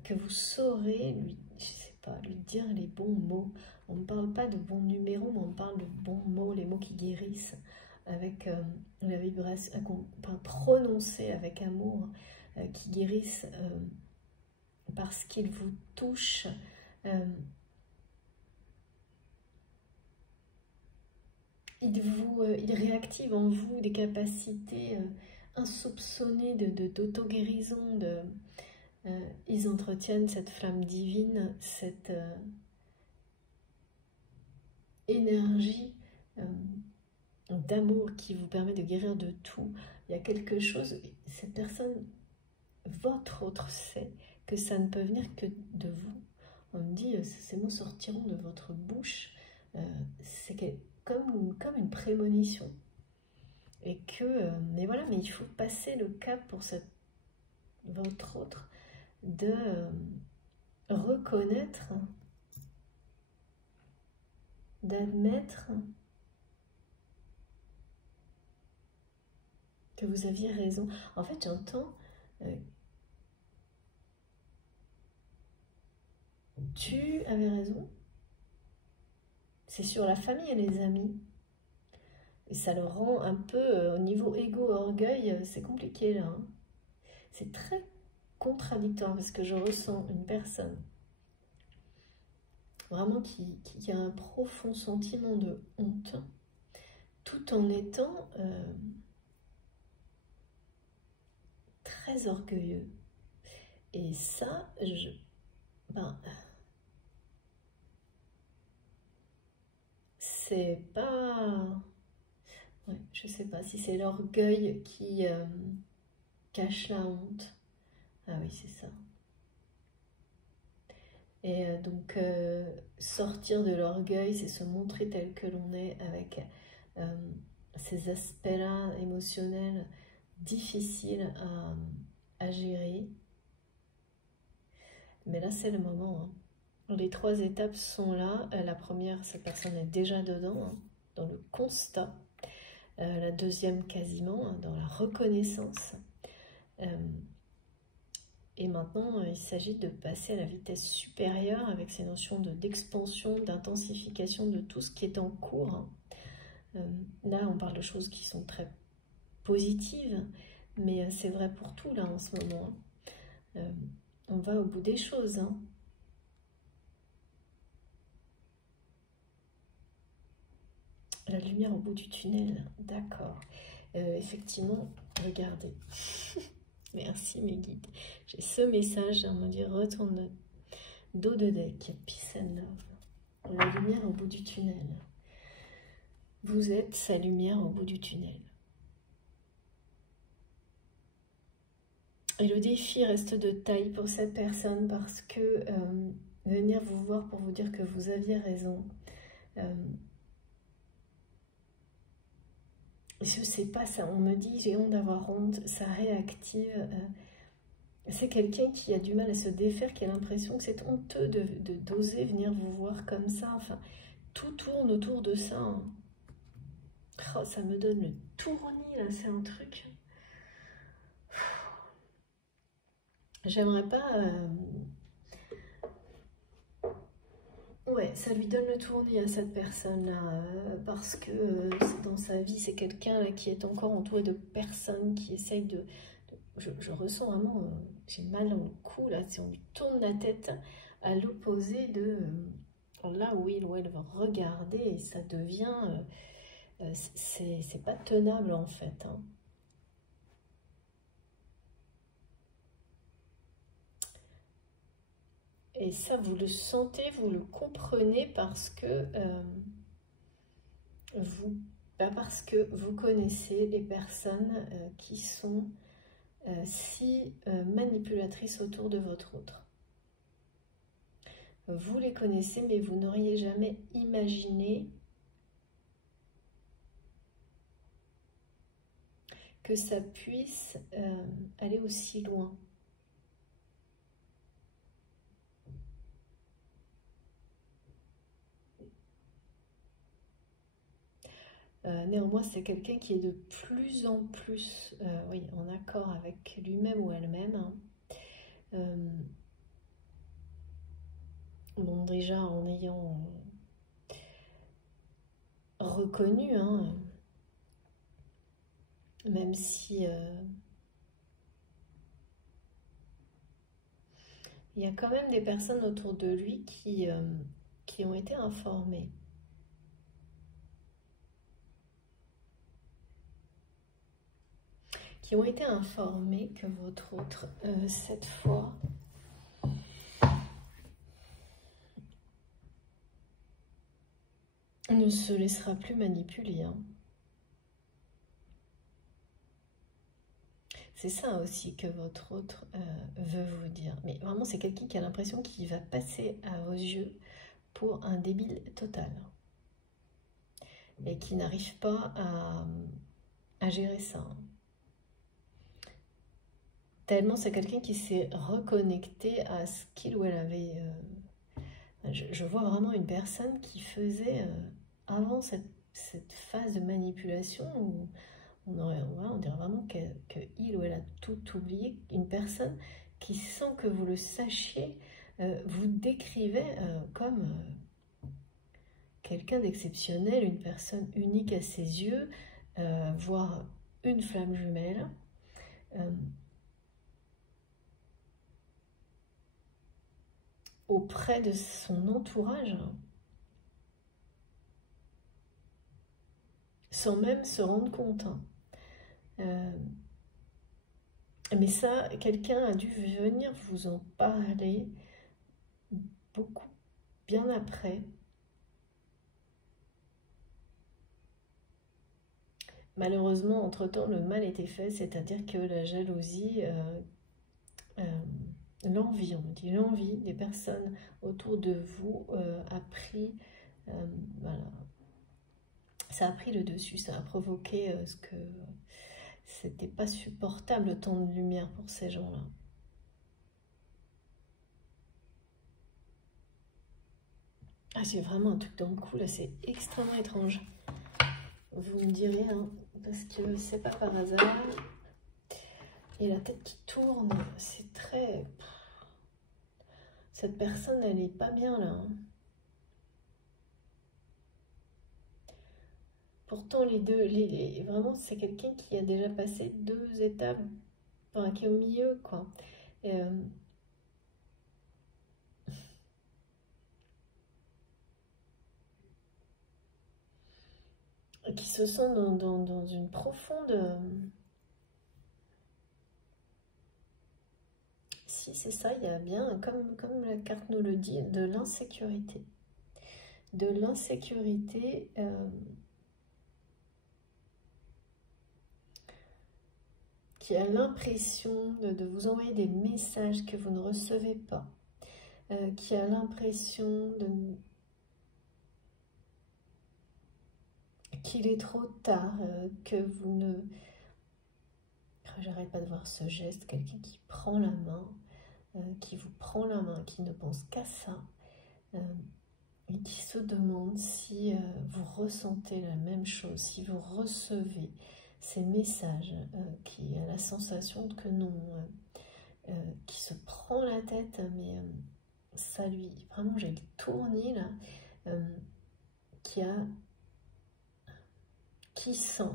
que vous saurez lui, je sais pas, lui dire les bons mots. On ne parle pas de bons numéros, mais on parle de bons mots, les mots qui guérissent, avec la vibration, prononcés avec amour, qui guérissent parce qu'ils vous touchent. Il réactive en vous des capacités insoupçonnées d'auto-guérison, ils entretiennent cette flamme divine, cette énergie d'amour qui vous permet de guérir de tout. Il y a quelque chose, cette personne, votre autre sait que ça ne peut venir que de vous. On me dit, ces mots sortiront de votre bouche, c'est comme une prémonition. Et que, mais voilà, mais il faut passer le cap pour votre autre, de reconnaître, d'admettre que vous aviez raison. En fait, j'entends tu avais raison. C'est sur la famille et les amis. Et ça le rend un peu, au niveau égo-orgueil, c'est compliqué là. Hein. C'est très contradictoire parce que je ressens une personne vraiment qui a un profond sentiment de honte tout en étant très orgueilleux. Et ça, c'est pas... Ouais, je sais pas si c'est l'orgueil qui cache la honte. Ah oui, c'est ça. Et donc, sortir de l'orgueil, c'est se montrer tel que l'on est avec ces aspects-là émotionnels difficiles à gérer. Mais là, c'est le moment. Les 3 étapes sont là. La première, cette personne est déjà dedans, dans le constat. La deuxième, quasiment, dans la reconnaissance. Et maintenant, il s'agit de passer à la vitesse supérieure avec ces notions d'expansion, d'intensification de tout ce qui est en cours. Là, on parle de choses qui sont très positives, mais c'est vrai pour tout, là, en ce moment. On va au bout des choses. La lumière au bout du tunnel, d'accord. Effectivement, regardez. Merci mes guides. J'ai ce message, on me dit retourne dos de deck, peace and love. La lumière au bout du tunnel. Vous êtes sa lumière au bout du tunnel. Et le défi reste de taille pour cette personne parce que venir vous voir pour vous dire que vous aviez raison. Je sais pas, ça, on me dit j'ai honte d'avoir honte, ça réactive. C'est quelqu'un qui a du mal à se défaire, qui a l'impression que c'est honteux d'oser venir vous voir comme ça. Enfin, tout tourne autour de ça. Oh, ça me donne le tournis, là, c'est un truc. J'aimerais pas... Ouais, ça lui donne le tournis à cette personne-là, parce que dans sa vie, c'est quelqu'un qui est encore entouré de personnes qui essayent de... Je ressens vraiment, j'ai mal dans le cou, là, si on lui tourne la tête à l'opposé de là où il ou elle va regarder, et ça devient... c'est pas tenable, en fait, Et ça, vous le sentez, vous le comprenez parce que vous connaissez les personnes qui sont si manipulatrices autour de votre autre. Vous les connaissez, mais vous n'auriez jamais imaginé que ça puisse aller aussi loin. Néanmoins, c'est quelqu'un qui est de plus en plus oui, en accord avec lui-même ou elle-même. Bon, déjà en ayant reconnu, même si il y a quand même des personnes autour de lui qui ont été informées. Qui ont été informés que votre autre, cette fois, ne se laissera plus manipuler. C'est ça aussi que votre autre veut vous dire. Mais vraiment, c'est quelqu'un qui a l'impression qu'il va passer à vos yeux pour un débile total. Et qui n'arrive pas à gérer ça. Tellement c'est quelqu'un qui s'est reconnecté à ce qu'il ou elle avait... je vois vraiment une personne qui faisait, avant cette phase de manipulation, où on dirait vraiment que il ou elle a tout oublié, une personne qui, sans que vous le sachiez, vous décrivait comme quelqu'un d'exceptionnel, une personne unique à ses yeux, voire une flamme jumelle. Auprès de son entourage, sans même se rendre compte. Hein. Mais ça, quelqu'un a dû venir vous en parler beaucoup bien après. Malheureusement, entre-temps, le mal était fait, c'est-à-dire que la jalousie, l'envie, on dit l'envie des personnes autour de vous a pris, voilà, ça a pris le dessus, ça a provoqué ce que c'était pas supportable tant de lumière pour ces gens-là. Ah, j'ai vraiment un truc dans le cou là, c'est extrêmement étrange. Vous me direz, hein, parce que c'est pas par hasard. Et la tête qui tourne, c'est très... Cette personne, elle est pas bien là. Hein. Pourtant, les deux, vraiment, c'est quelqu'un qui a déjà passé 2 étapes, enfin, qui est au milieu, quoi. Et, qui se sent dans une profonde... Si, c'est ça, il y a bien, comme la carte nous le dit, de l'insécurité. De l'insécurité... qui a l'impression de vous envoyer des messages que vous ne recevez pas, qui a l'impression qu'il est trop tard, que vous ne... J'arrête pas de voir ce geste, quelqu'un qui prend la main, qui vous prend la main, qui ne pense qu'à ça, et qui se demande si vous ressentez la même chose, si vous recevez ces messages, qui a la sensation que non, qui se prend la tête, mais ça lui, vraiment j'ai le tournis là, qui sent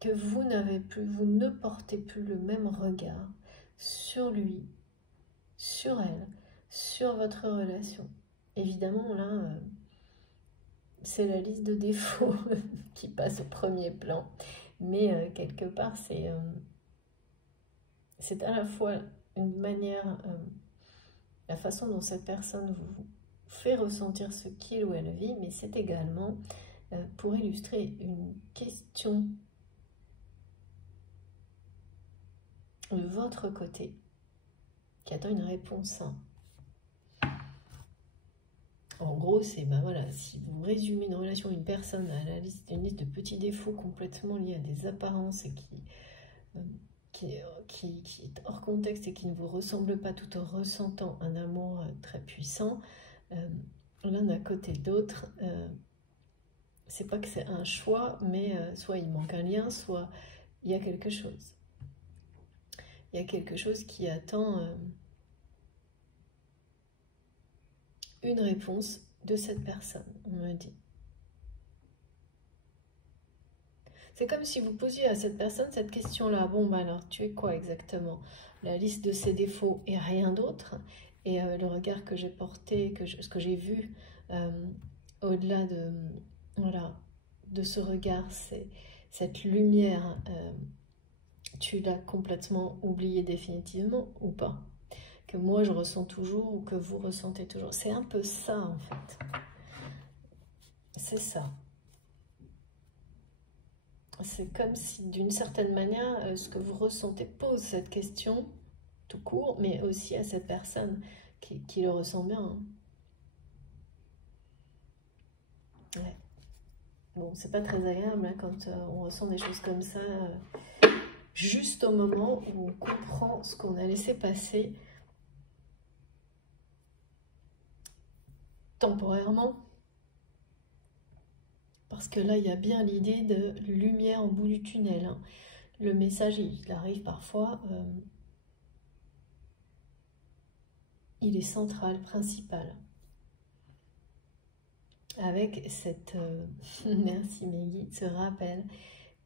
que vous n'avez plus, vous ne portez plus le même regard sur lui, sur elle, sur votre relation. Évidemment là, c'est la liste de défauts qui passe au premier plan, mais quelque part c'est à la fois une manière, la façon dont cette personne vous fait ressentir ce qu'il ou elle vit, mais c'est également pour illustrer une question de votre côté qui attend une réponse. En gros, c'est, ben voilà, si vous résumez une relation, une personne à une liste de petits défauts complètement liés à des apparences et qui est hors contexte et qui ne vous ressemble pas, tout en ressentant un amour très puissant, l'un à côté de l'autre, c'est pas que c'est un choix, mais soit il manque un lien, soit il y a quelque chose. Il y a quelque chose qui attend une réponse de cette personne, on me dit. C'est comme si vous posiez à cette personne cette question-là. Bon, bah alors, tu es quoi exactement? La liste de ses défauts et rien d'autre. Et le regard que j'ai porté, ce que j'ai vu, au-delà de, voilà, de ce regard, c'est cette lumière. Tu l'as complètement oublié définitivement ou pas? Que moi je ressens toujours ou que vous ressentez toujours. C'est un peu ça en fait. C'est ça. C'est comme si d'une certaine manière, ce que vous ressentez pose cette question tout court, mais aussi à cette personne qui le ressent bien. Hein. Ouais. Bon, c'est pas très agréable hein, quand on ressent des choses comme ça, juste au moment où on comprend ce qu'on a laissé passer temporairement. Parce que là, il y a bien l'idée de lumière au bout du tunnel. Hein. Le message, il arrive parfois, il est central, principal. Avec cette, merci mes guides, ce rappel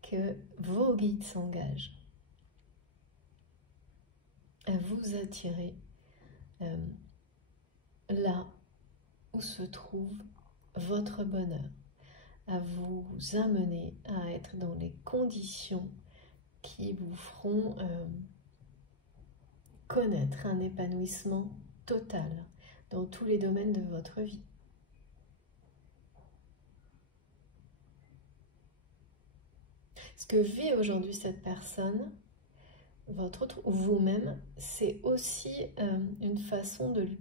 que vos guides s'engagent à vous attirer là où se trouve votre bonheur, à vous amener à être dans les conditions qui vous feront connaître un épanouissement total dans tous les domaines de votre vie. Ce que vit aujourd'hui cette personne, votre autre ou vous-même, c'est aussi une façon de lui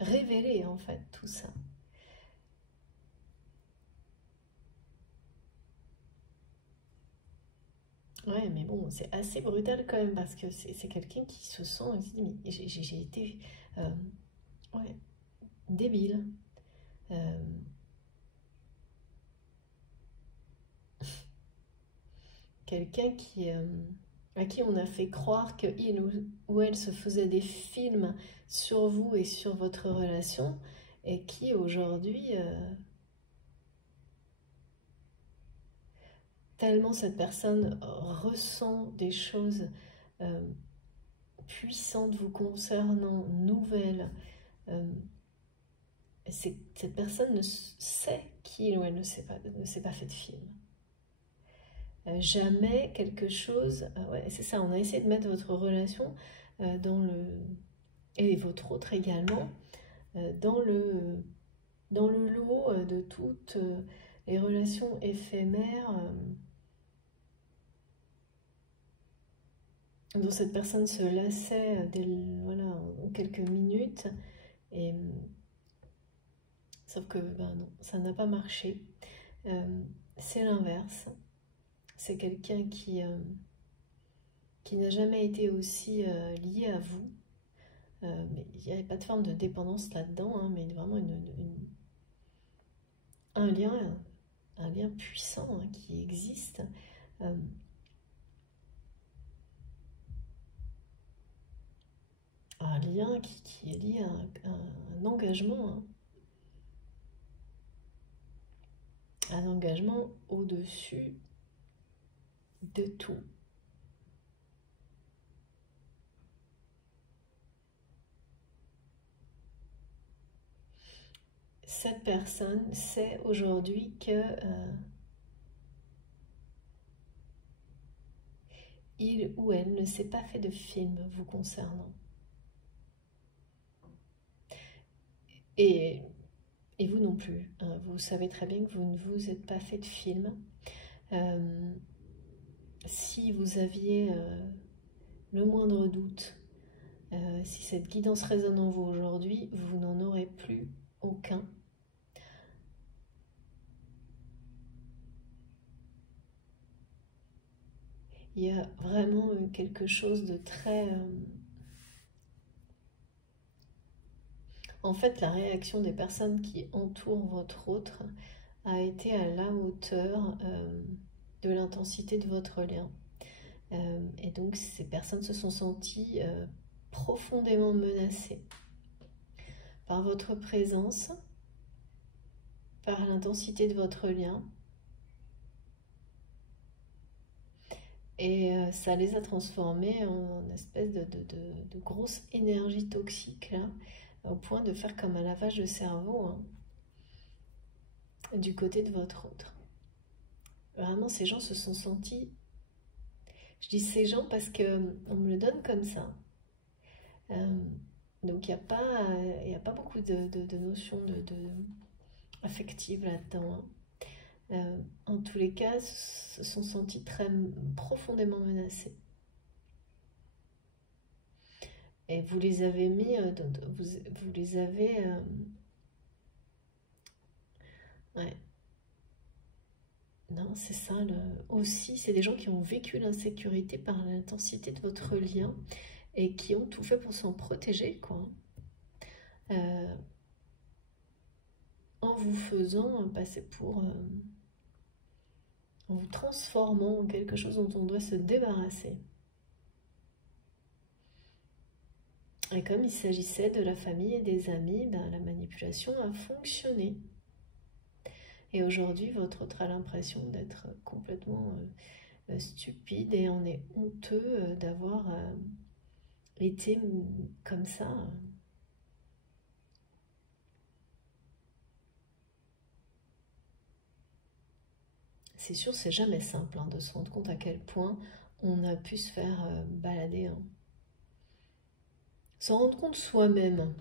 révéler en fait tout ça. Ouais, mais bon, c'est assez brutal quand même parce que c'est quelqu'un qui se sent, il se dit, mais j'ai été ouais, débile. Euh, Quelqu'un à qui on a fait croire qu'il ou elle se faisait des films sur vous et sur votre relation et qui aujourd'hui, tellement cette personne ressent des choses euh, puissantes vous concernant, nouvelles, euh, cette personne ne sait qu'il ou elle ne s'est pas fait de film. Jamais quelque chose, ouais, c'est ça, on a essayé de mettre votre relation dans le, et votre autre également, dans le lot de toutes les relations éphémères dont cette personne se lassait voilà, en quelques minutes. Et, sauf que ben non, ça n'a pas marché. C'est l'inverse. C'est quelqu'un qui n'a jamais été aussi lié à vous. Mais il n'y avait pas de forme de dépendance là-dedans, hein, mais vraiment un lien puissant hein, qui existe. Euh, un lien qui est lié à un engagement, hein, un engagement au-dessus de tout. Cette personne sait aujourd'hui que il ou elle ne s'est pas fait de film vous concernant. Et, et vous non plus. Hein. Vous savez très bien que vous ne vous êtes pas fait de film. Si vous aviez le moindre doute, si cette guidance résonne en vous aujourd'hui, vous n'en aurez plus aucun. Il y a vraiment quelque chose de très... En fait, la réaction des personnes qui entourent votre autre a été à la hauteur de l'intensité de votre lien. Et donc, ces personnes se sont senties profondément menacées par votre présence, par l'intensité de votre lien. Et ça les a transformées en espèce de grosse énergie toxique, là, au point de faire comme un lavage de cerveau hein, du côté de votre autre. Vraiment, ces gens se sont sentis... Je dis ces gens parce qu'on me le donne comme ça. Donc, il n'y a pas beaucoup de notions affectives là-dedans. Hein. En tous les cas, se sont sentis très profondément menacés. Et vous les avez mis, vous les avez... ouais. Non, c'est ça. Aussi, c'est des gens qui ont vécu l'insécurité par l'intensité de votre lien et qui ont tout fait pour s'en protéger, quoi. En vous faisant passer pour... en vous transformant en quelque chose dont on doit se débarrasser. Et comme il s'agissait de la famille et des amis, ben, la manipulation a fonctionné. Et aujourd'hui, votre autre a l'impression d'être complètement stupide et on est honteux d'avoir été comme ça. c'est sûr, c'est jamais simple hein, de se rendre compte à quel point on a pu se faire balader. Hein. S'en rendre compte soi-même.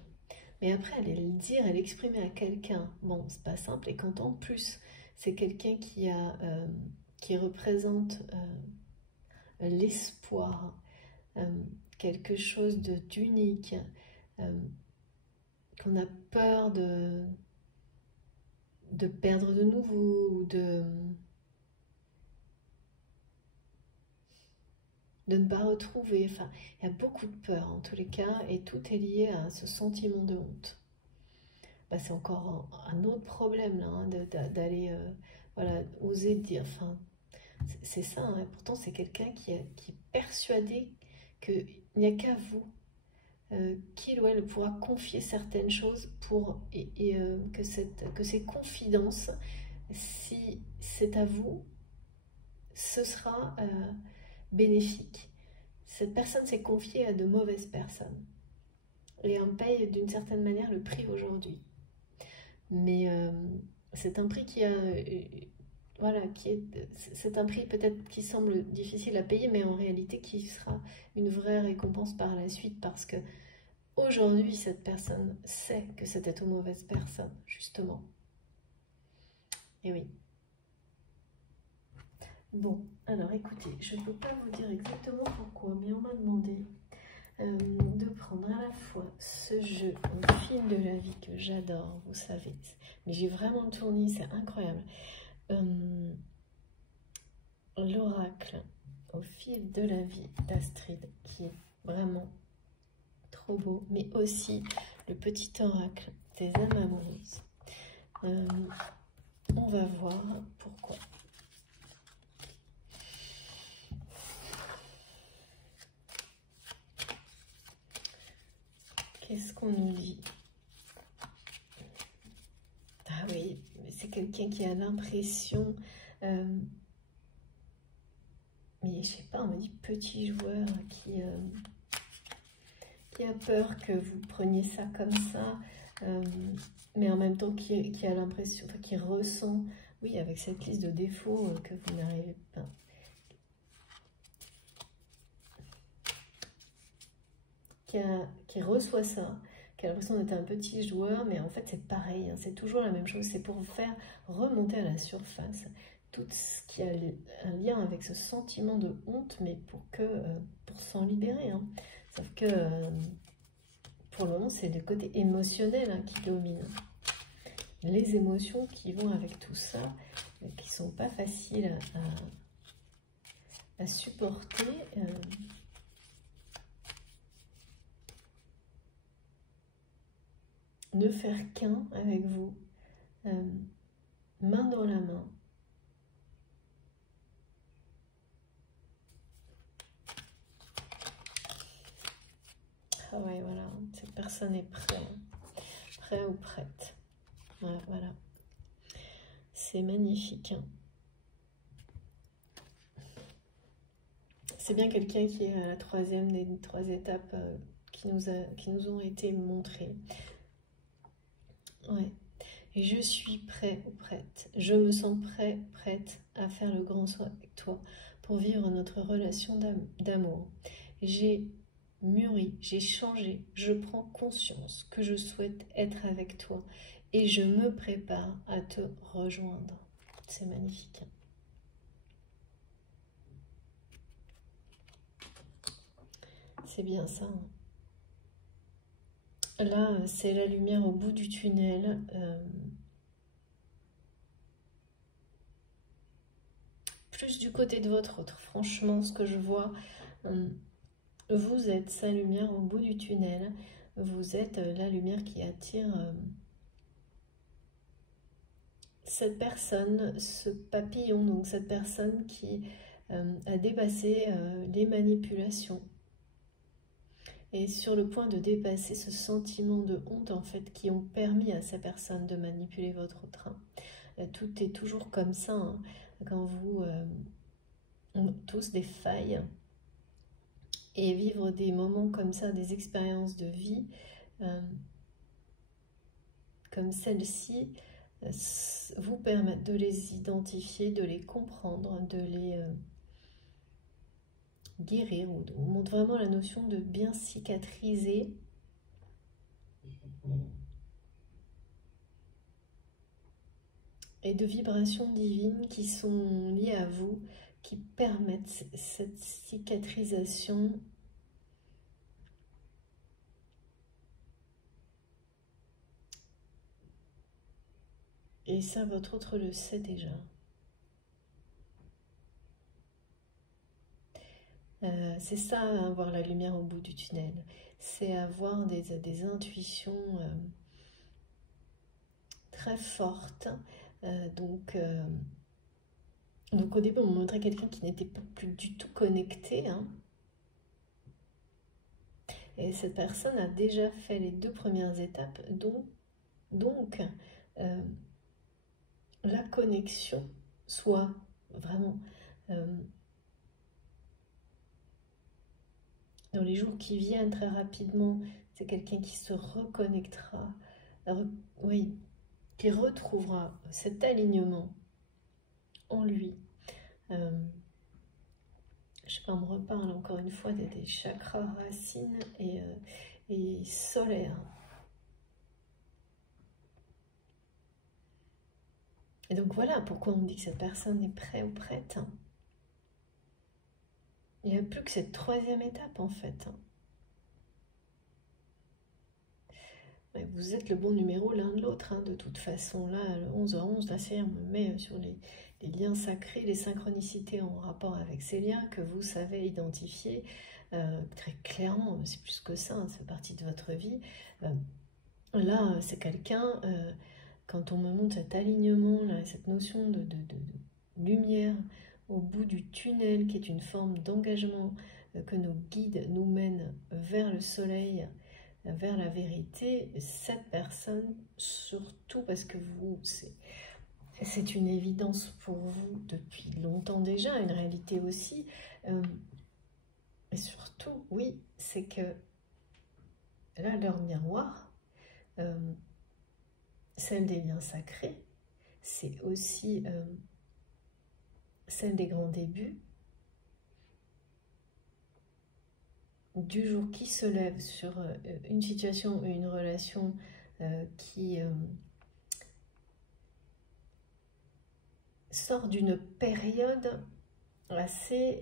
Mais après, aller le dire et l'exprimer à quelqu'un, bon, c'est pas simple. Et quand en plus, c'est quelqu'un qui représente l'espoir, quelque chose d'unique, qu'on a peur de perdre de nouveau, ou de ne pas retrouver. Enfin, il y a beaucoup de peur en tous les cas, et tout est lié à ce sentiment de honte. Bah, c'est encore un autre problème là, hein, d'aller voilà, oser dire. Enfin, c'est ça, hein, pourtant c'est quelqu'un qui est persuadé qu'il n'y a qu'à vous, qu'il ou elle pourra confier certaines choses que ces confidences, si c'est à vous, ce sera bénéfique. Cette personne s'est confiée à de mauvaises personnes et on paye d'une certaine manière le prix aujourd'hui. Mais c'est un prix voilà, c'est un prix peut-être qui semble difficile à payer, mais en réalité qui sera une vraie récompense par la suite, parce que aujourd'hui cette personne sait que c'était une mauvaise personne, justement. Et oui. Bon, alors écoutez, je ne peux pas vous dire exactement pourquoi, mais on m'a demandé de prendre à la fois ce jeu au fil de la vie que j'adore, vous savez, mais j'ai vraiment tourné, c'est incroyable. L'oracle au fil de la vie d'Astrid, qui est vraiment trop beau, mais aussi le petit oracle des âmes amoureuses. On va voir pourquoi. Qu'est-ce qu'on nous dit? Ah oui, c'est quelqu'un qui a l'impression... mais je sais pas, on me dit petit joueur qui a peur que vous preniez ça comme ça, mais en même temps qui a l'impression, enfin, qui ressent, oui, avec cette liste de défauts que vous n'arrivez pas. Qui reçoit ça, qui a l'impression d'être un petit joueur, mais en fait c'est pareil, hein, c'est toujours la même chose, c'est pour faire remonter à la surface tout ce qui a un lien avec ce sentiment de honte, mais pour s'en libérer. Hein. Sauf que pour le moment c'est le côté émotionnel hein, qui domine. Les émotions qui vont avec tout ça, qui sont pas faciles à supporter. Ne faire qu'un avec vous, main dans la main. Ah ouais, voilà, cette personne est prêt ou prête. Ouais, voilà. C'est magnifique. Hein. C'est bien quelqu'un qui est à la troisième des trois étapes qui nous ont été montrées. Ouais. Et je suis prêt ou prête. Je me sens prête à faire le grand saut avec toi pour vivre notre relation d'amour. J'ai mûri, j'ai changé, je prends conscience que je souhaite être avec toi et je me prépare à te rejoindre. C'est magnifique. C'est bien ça. Là, c'est la lumière au bout du tunnel. Plus du côté de votre autre. Franchement, ce que je vois... vous êtes sa lumière au bout du tunnel. Vous êtes la lumière qui attire cette personne, ce papillon, donc cette personne qui a dépassé les manipulations. Et sur le point de dépasser ce sentiment de honte, en fait, qui ont permis à ces personnes de manipuler votre train. Tout est toujours comme ça, hein, quand vous... on a tous des failles. Et vivre des moments comme ça, des expériences de vie comme celle-ci, vous permettre de les identifier, de les comprendre, de les guérir, ou on montre vraiment la notion de bien cicatriser. Et de vibrations divines qui sont liées à vous, qui permettent cette cicatrisation. Et ça, votre autre le sait déjà. C'est ça, hein, voir la lumière au bout du tunnel. C'est avoir des intuitions très fortes. Donc au début, on me montrait quelqu'un qui n'était plus du tout connecté. Hein. Et cette personne a déjà fait les 2 premières étapes. Donc la connexion soit vraiment dans les jours qui viennent très rapidement, c'est quelqu'un qui se reconnectera, oui, qui retrouvera cet alignement en lui. Je sais pas, on me reparle encore une fois des chakras racines et solaires. Et donc voilà pourquoi on dit que cette personne est prête ou prête. Il n'y a plus que cette 3e étape en fait. Vous êtes le bon numéro l'un de l'autre, hein, de toute façon. Là, le 11h11, là, c'est on me met sur les liens sacrés, les synchronicités en rapport avec ces liens que vous savez identifier très clairement. C'est plus que ça, hein, ça fait partie de votre vie. Là, c'est quelqu'un, quand on me montre cet alignement, là, cette notion de lumière au bout du tunnel, qui est une forme d'engagement que nos guides nous mènent vers le soleil, vers la vérité, cette personne, surtout parce que vous, c'est une évidence pour vous depuis longtemps déjà, une réalité aussi, et surtout, oui, c'est que là, leur miroir, celle des liens sacrés, c'est aussi celle des grands débuts, du jour qui se lève sur une situation ou une relation qui sort d'une période assez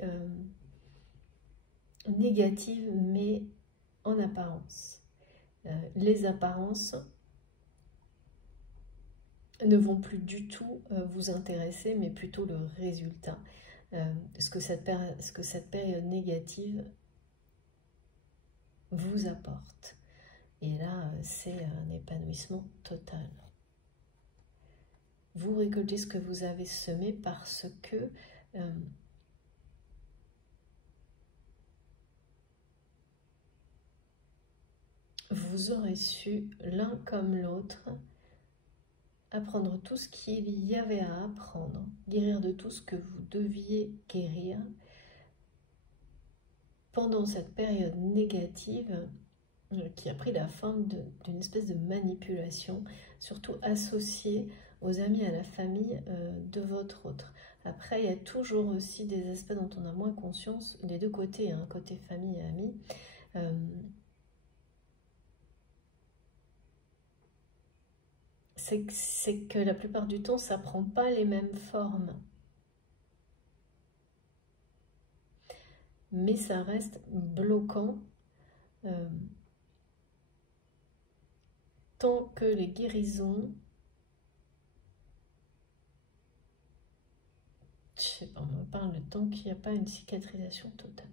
négative, mais en apparence. Les apparences ne vont plus du tout vous intéresser, mais plutôt le résultat. Ce que cette période négative vous apporte. Et là, c'est un épanouissement total. Vous récoltez ce que vous avez semé parce que vous aurez su, l'un comme l'autre, apprendre tout ce qu'il y avait à apprendre, guérir de tout ce que vous deviez guérir pendant cette période négative qui a pris la forme d'une espèce de manipulation, surtout associée aux amis, à la famille de votre autre. Après, il y a toujours aussi des aspects dont on a moins conscience, les deux côtés, hein, côté famille et amis. C'est que la plupart du temps, ça ne prend pas les mêmes formes. Mais ça reste bloquant tant que les guérisons, je sais pas, on me parle de tant qu'il n'y a pas une cicatrisation totale.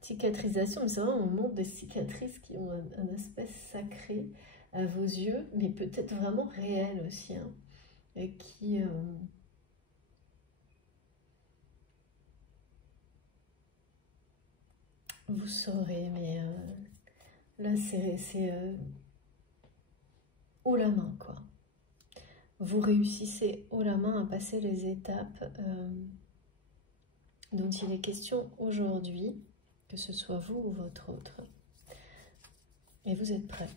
Cicatrisation, mais c'est vrai, on montre des cicatrices qui ont un aspect sacré à vos yeux, mais peut-être vraiment réel aussi, hein, et qui... vous saurez, mais là, c'est haut la main, quoi. Vous réussissez haut la main à passer les étapes dont il est question aujourd'hui, que ce soit vous ou votre autre. Et vous êtes prêts.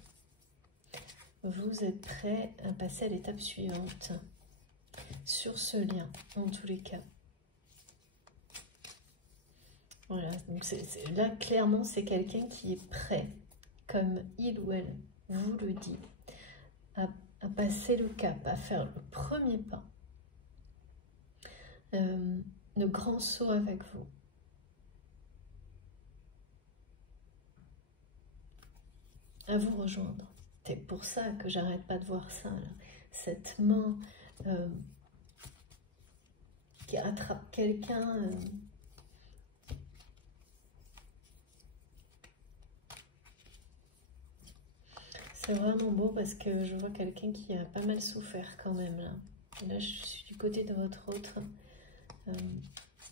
vous êtes prêt à passer à l'étape suivante sur ce lien, en tous les cas. Voilà, donc là, clairement, c'est quelqu'un qui est prêt, comme il ou elle vous le dit, à passer le cap, à faire le premier pas, le grand saut avec vous. À vous rejoindre. C'est pour ça que j'arrête pas de voir ça, là. Cette main qui attrape quelqu'un. C'est vraiment beau parce que je vois quelqu'un qui a pas mal souffert quand même, là. Là, je suis du côté de votre autre.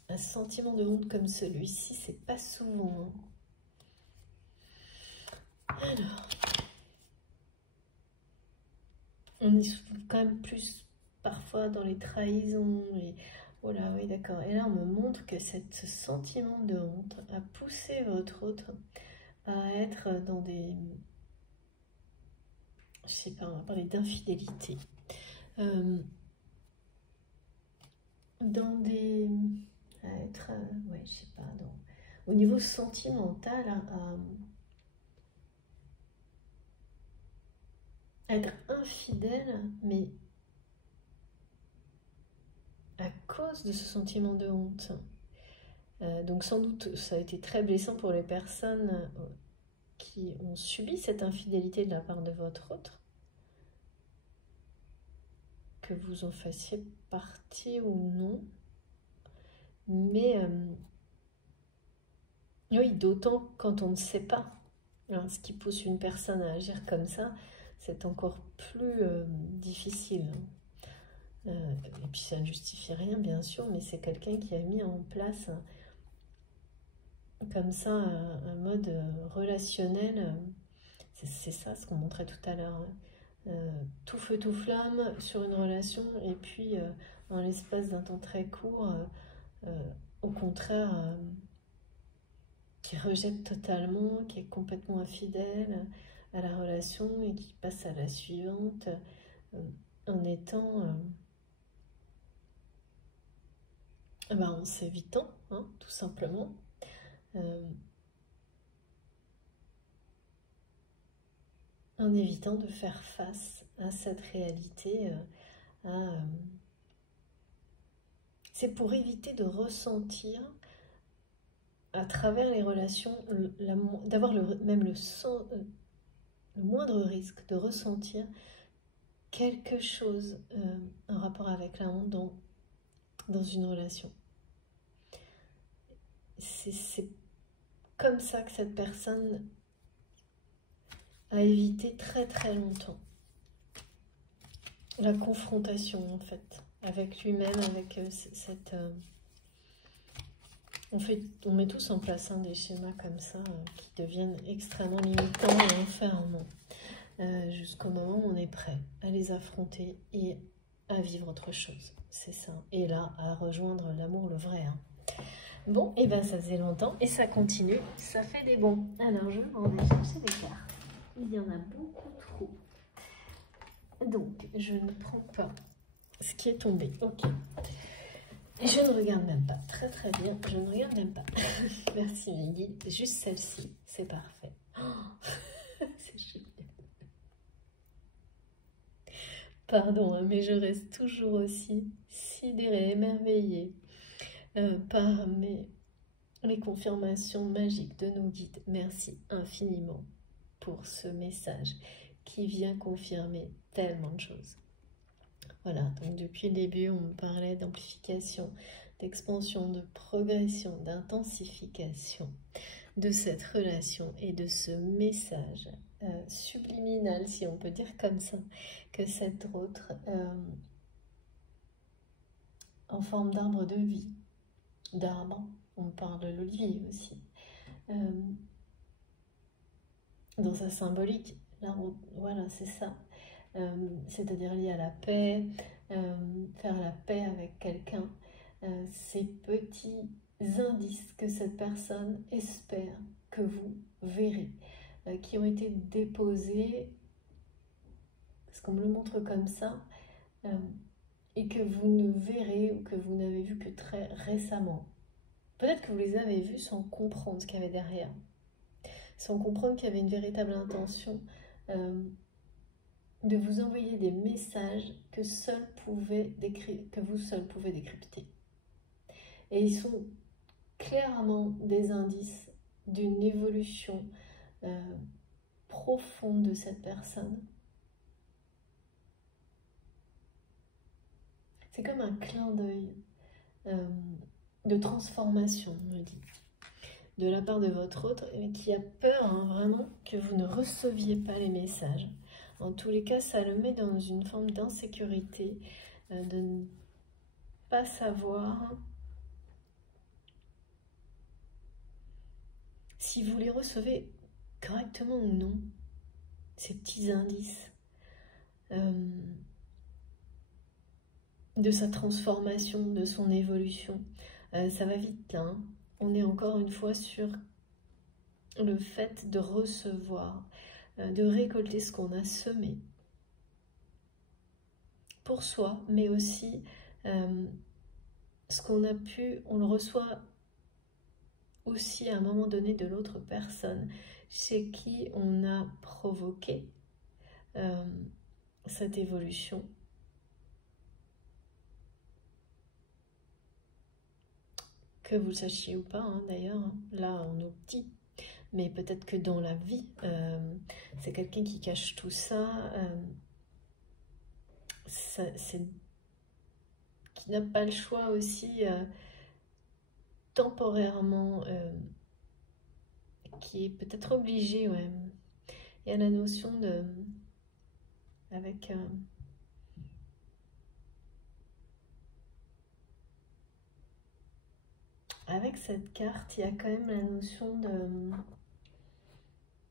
Un sentiment de honte comme celui-ci, c'est pas souvent. Alors, on est quand même plus parfois dans les trahisons. Oh là, oui, d'accord. Et là, on me montre que ce sentiment de honte a poussé votre autre à être dans des... Je sais pas, on va parler d'infidélité. Dans des... à être... ouais, je sais pas, au niveau sentimental, à être infidèle, mais à cause de ce sentiment de honte. Donc sans doute, ça a été très blessant pour les personnes qui ont subi cette infidélité de la part de votre autre. Que vous en fassiez partie ou non. Mais oui, d'autant quand on ne sait pas. Alors, ce qui pousse une personne à agir comme ça, c'est encore plus difficile. Et puis ça ne justifie rien, bien sûr, mais c'est quelqu'un qui a mis en place comme ça un mode relationnel. C'est ça ce qu'on montrait tout à l'heure. Tout feu, tout flamme sur une relation, et puis en l'espace d'un temps très court, au contraire, qui rejette totalement, qui est complètement infidèle à la relation et qui passe à la suivante en étant... en s'évitant, hein, tout simplement. En évitant de faire face à cette réalité. C'est pour éviter de ressentir à travers les relations, d'avoir même le moindre risque de ressentir quelque chose en rapport avec la honte dans une relation. C'est comme ça que cette personne a évité très très longtemps la confrontation en fait avec lui-même, avec cette... On met tous en place des schémas comme ça qui deviennent extrêmement limitants et enfermants jusqu'au moment où on est prêt à les affronter et à vivre autre chose. C'est ça. Et là, à rejoindre l'amour, le vrai. Hein. Bon, et ben ça faisait longtemps et ça continue. Ça fait des bons. Alors, je m'en vais chercher des cartes. Il y en a beaucoup trop. Donc, je ne prends pas ce qui est tombé. Ok. Je ne regarde même pas. Très très bien. Je ne regarde même pas. Merci mes guides. Juste celle-ci. C'est parfait. Oh, c'est génial. Pardon, hein, mais je reste toujours aussi sidérée, émerveillée par les confirmations magiques de nos guides. Merci infiniment pour ce message qui vient confirmer tellement de choses. Voilà, donc depuis le début, on me parlait d'amplification, d'expansion, de progression, d'intensification de cette relation et de ce message subliminal, si on peut dire comme ça, que cet autre, en forme d'arbre de vie, d'arbre, on parle de l'olivier aussi, dans sa symbolique, l'arbre, voilà, c'est ça. C'est-à-dire lié à la paix, faire la paix avec quelqu'un, ces petits indices que cette personne espère que vous verrez, qui ont été déposés parce qu'on me le montre comme ça, et que vous ne verrez ou que vous n'avez vu que très récemment. Peut-être que vous les avez vus sans comprendre ce qu'il y avait derrière, sans comprendre qu'il y avait une véritable intention de vous envoyer des messages que vous seul pouvez décrypter. Et ils sont clairement des indices d'une évolution profonde de cette personne. C'est comme un clin d'œil de transformation, on me dit, de la part de votre autre, qui a peur vraiment que vous ne receviez pas les messages. En tous les cas, ça le met dans une forme d'insécurité, de ne pas savoir si vous les recevez correctement ou non, ces petits indices de sa transformation, de son évolution. Ça va vite là, hein. On est encore une fois sur le fait de recevoir, de récolter ce qu'on a semé pour soi, mais aussi ce qu'on a pu, on le reçoit aussi à un moment donné de l'autre personne chez qui on a provoqué cette évolution. Que vous le sachiez ou pas, hein, d'ailleurs, hein, là on est petit, mais peut-être que dans la vie, c'est quelqu'un qui cache tout ça, qui n'a pas le choix aussi temporairement, qui est peut-être obligé, ouais. Il y a la notion de, avec cette carte, il y a quand même la notion de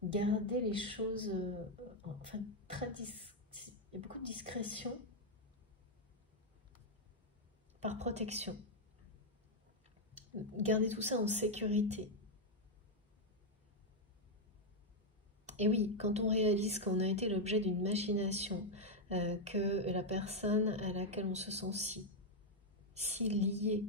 garder les choses, enfin, il y a beaucoup de discrétion par protection. Garder tout ça en sécurité. Et oui, quand on réalise qu'on a été l'objet d'une machination, que la personne à laquelle on se sent si lié,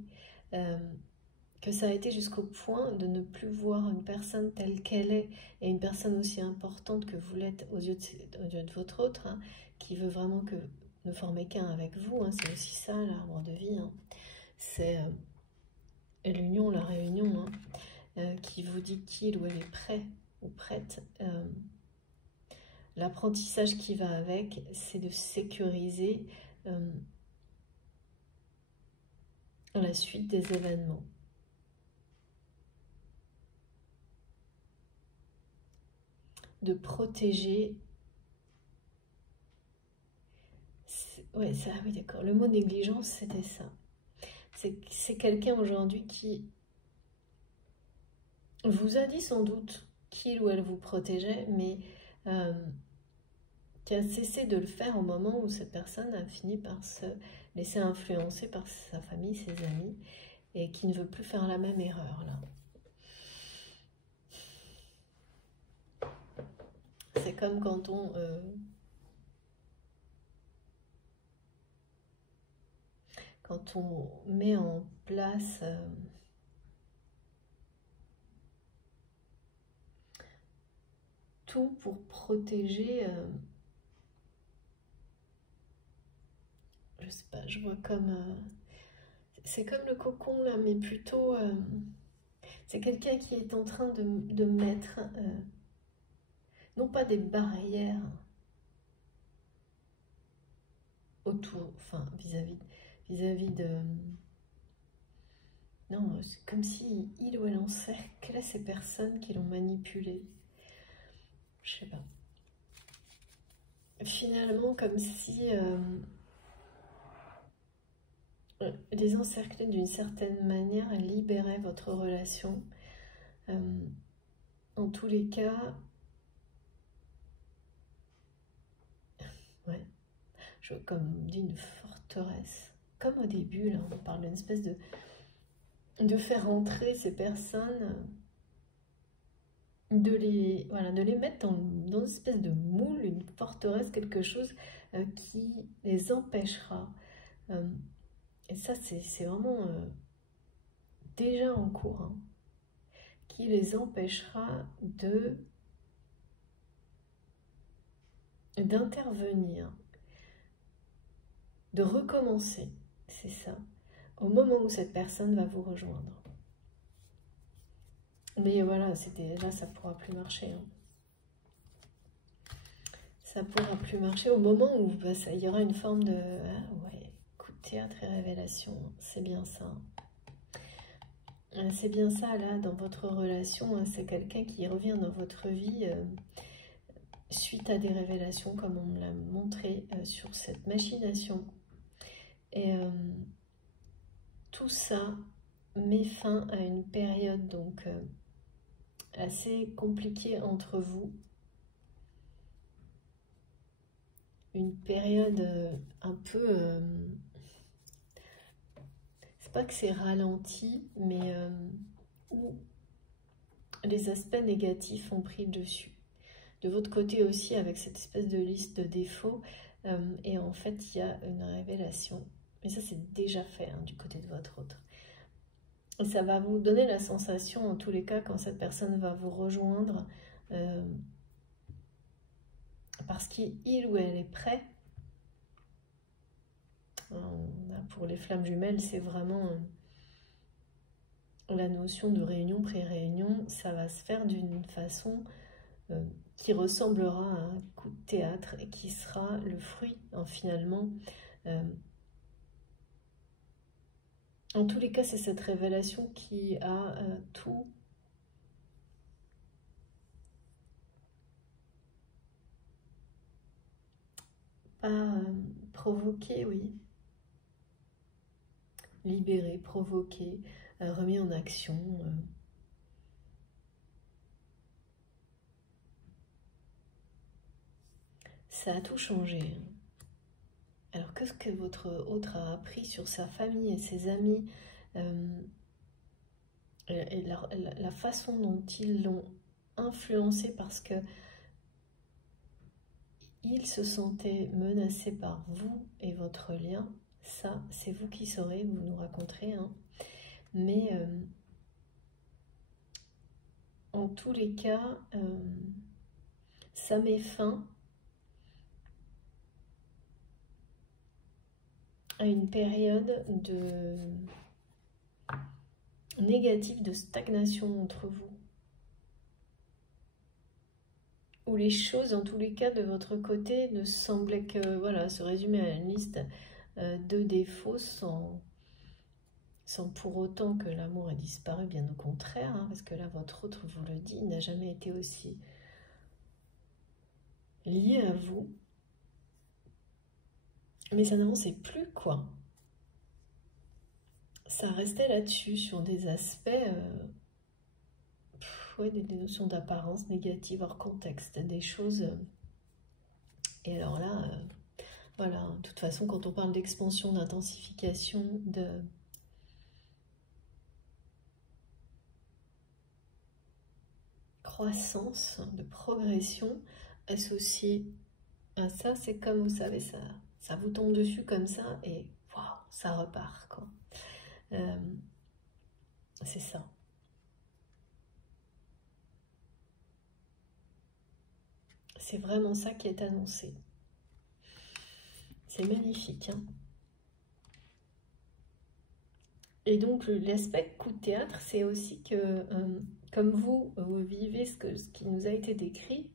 que ça a été jusqu'au point de ne plus voir une personne telle qu'elle est, et une personne aussi importante que vous l'êtes aux yeux de votre autre, hein, qui veut vraiment que ne former qu'un avec vous, hein, c'est aussi ça l'arbre de vie, hein. C'est l'union, la réunion, hein, qui vous dit qu'il ou elle est prêt ou prête. L'apprentissage qui va avec, c'est de sécuriser la suite des événements. De protéger. Ouais, ça, oui, d'accord. Le mot négligence, c'était ça. C'est quelqu'un aujourd'hui qui vous a dit sans doute qu'il ou elle vous protégeait, mais qui a cessé de le faire au moment où cette personne a fini par se laisser influencer par sa famille, ses amis, et qui ne veut plus faire la même erreur là. C'est comme quand on met en place tout pour protéger, je sais pas, je vois comme, c'est comme le cocon là, mais plutôt, c'est quelqu'un qui est en train de mettre, non pas des barrières autour, enfin vis-à-vis de... Non, c'est comme si il ou elle encerclait ces personnes qui l'ont manipulé. Je sais pas. Finalement, comme si les encercler d'une certaine manière libérait votre relation. En tous les cas, ouais, comme d'une forteresse. Comme au début, là, on parle d'une espèce de faire entrer ces personnes, de les mettre dans une espèce de moule, une forteresse, quelque chose qui les empêchera, et ça c'est vraiment déjà en cours, hein, qui les empêchera d'intervenir, de recommencer, c'est ça, au moment où cette personne va vous rejoindre. Mais voilà, là, ça ne pourra plus marcher. Hein. Ça ne pourra plus marcher au moment où il y aura une forme de... Ah ouais, coup de théâtre et révélation, c'est bien ça. C'est bien ça, là, dans votre relation, hein, c'est quelqu'un qui revient dans votre vie suite à des révélations, comme on me l'a montré sur cette machination. Et tout ça met fin à une période, donc... assez compliquée entre vous. Une période un peu... c'est pas que c'est ralenti, mais où les aspects négatifs ont pris le dessus. De votre côté aussi, avec cette espèce de liste de défauts, et en fait, il y a une révélation. Mais ça, c'est déjà fait hein, du côté de votre autre. Et ça va vous donner la sensation, en tous les cas, quand cette personne va vous rejoindre, parce qu'il ou elle est prêt. Pour les flammes jumelles, c'est vraiment la notion de réunion, pré-réunion. Ça va se faire d'une façon qui ressemblera à un coup de théâtre et qui sera le fruit, finalement. En tous les cas, c'est cette révélation qui a tout provoqué, oui. Libéré, provoqué, remis en action. Ça a tout changé. Alors, qu'est-ce que votre autre a appris sur sa famille et ses amis et la façon dont ils l'ont influencé parce que il se sentait menacé par vous et votre lien. Ça, c'est vous qui saurez, vous nous raconterez. Hein. Mais en tous les cas, ça met fin à une période de négative, de stagnation entre vous. Où les choses, en tous les cas, de votre côté, ne semblaient que, voilà, se résumer à une liste de défauts sans pour autant que l'amour ait disparu, bien au contraire, hein, parce que là, votre autre vous le dit, n'a jamais été aussi lié à vous. Mais ça n'avançait plus, quoi. Ça restait là-dessus, sur des aspects, ouais, des notions d'apparence négatives hors contexte, des choses... et alors là, voilà, de toute façon, quand on parle d'expansion, d'intensification, de... croissance, de progression associée à ça, c'est comme, vous savez, ça vous tombe dessus comme ça et waouh, ça repart, quoi. C'est ça. C'est vraiment ça qui est annoncé. C'est magnifique, hein. Et donc, l'aspect coup de théâtre, c'est aussi que, comme vous vivez ce qui nous a été décrit,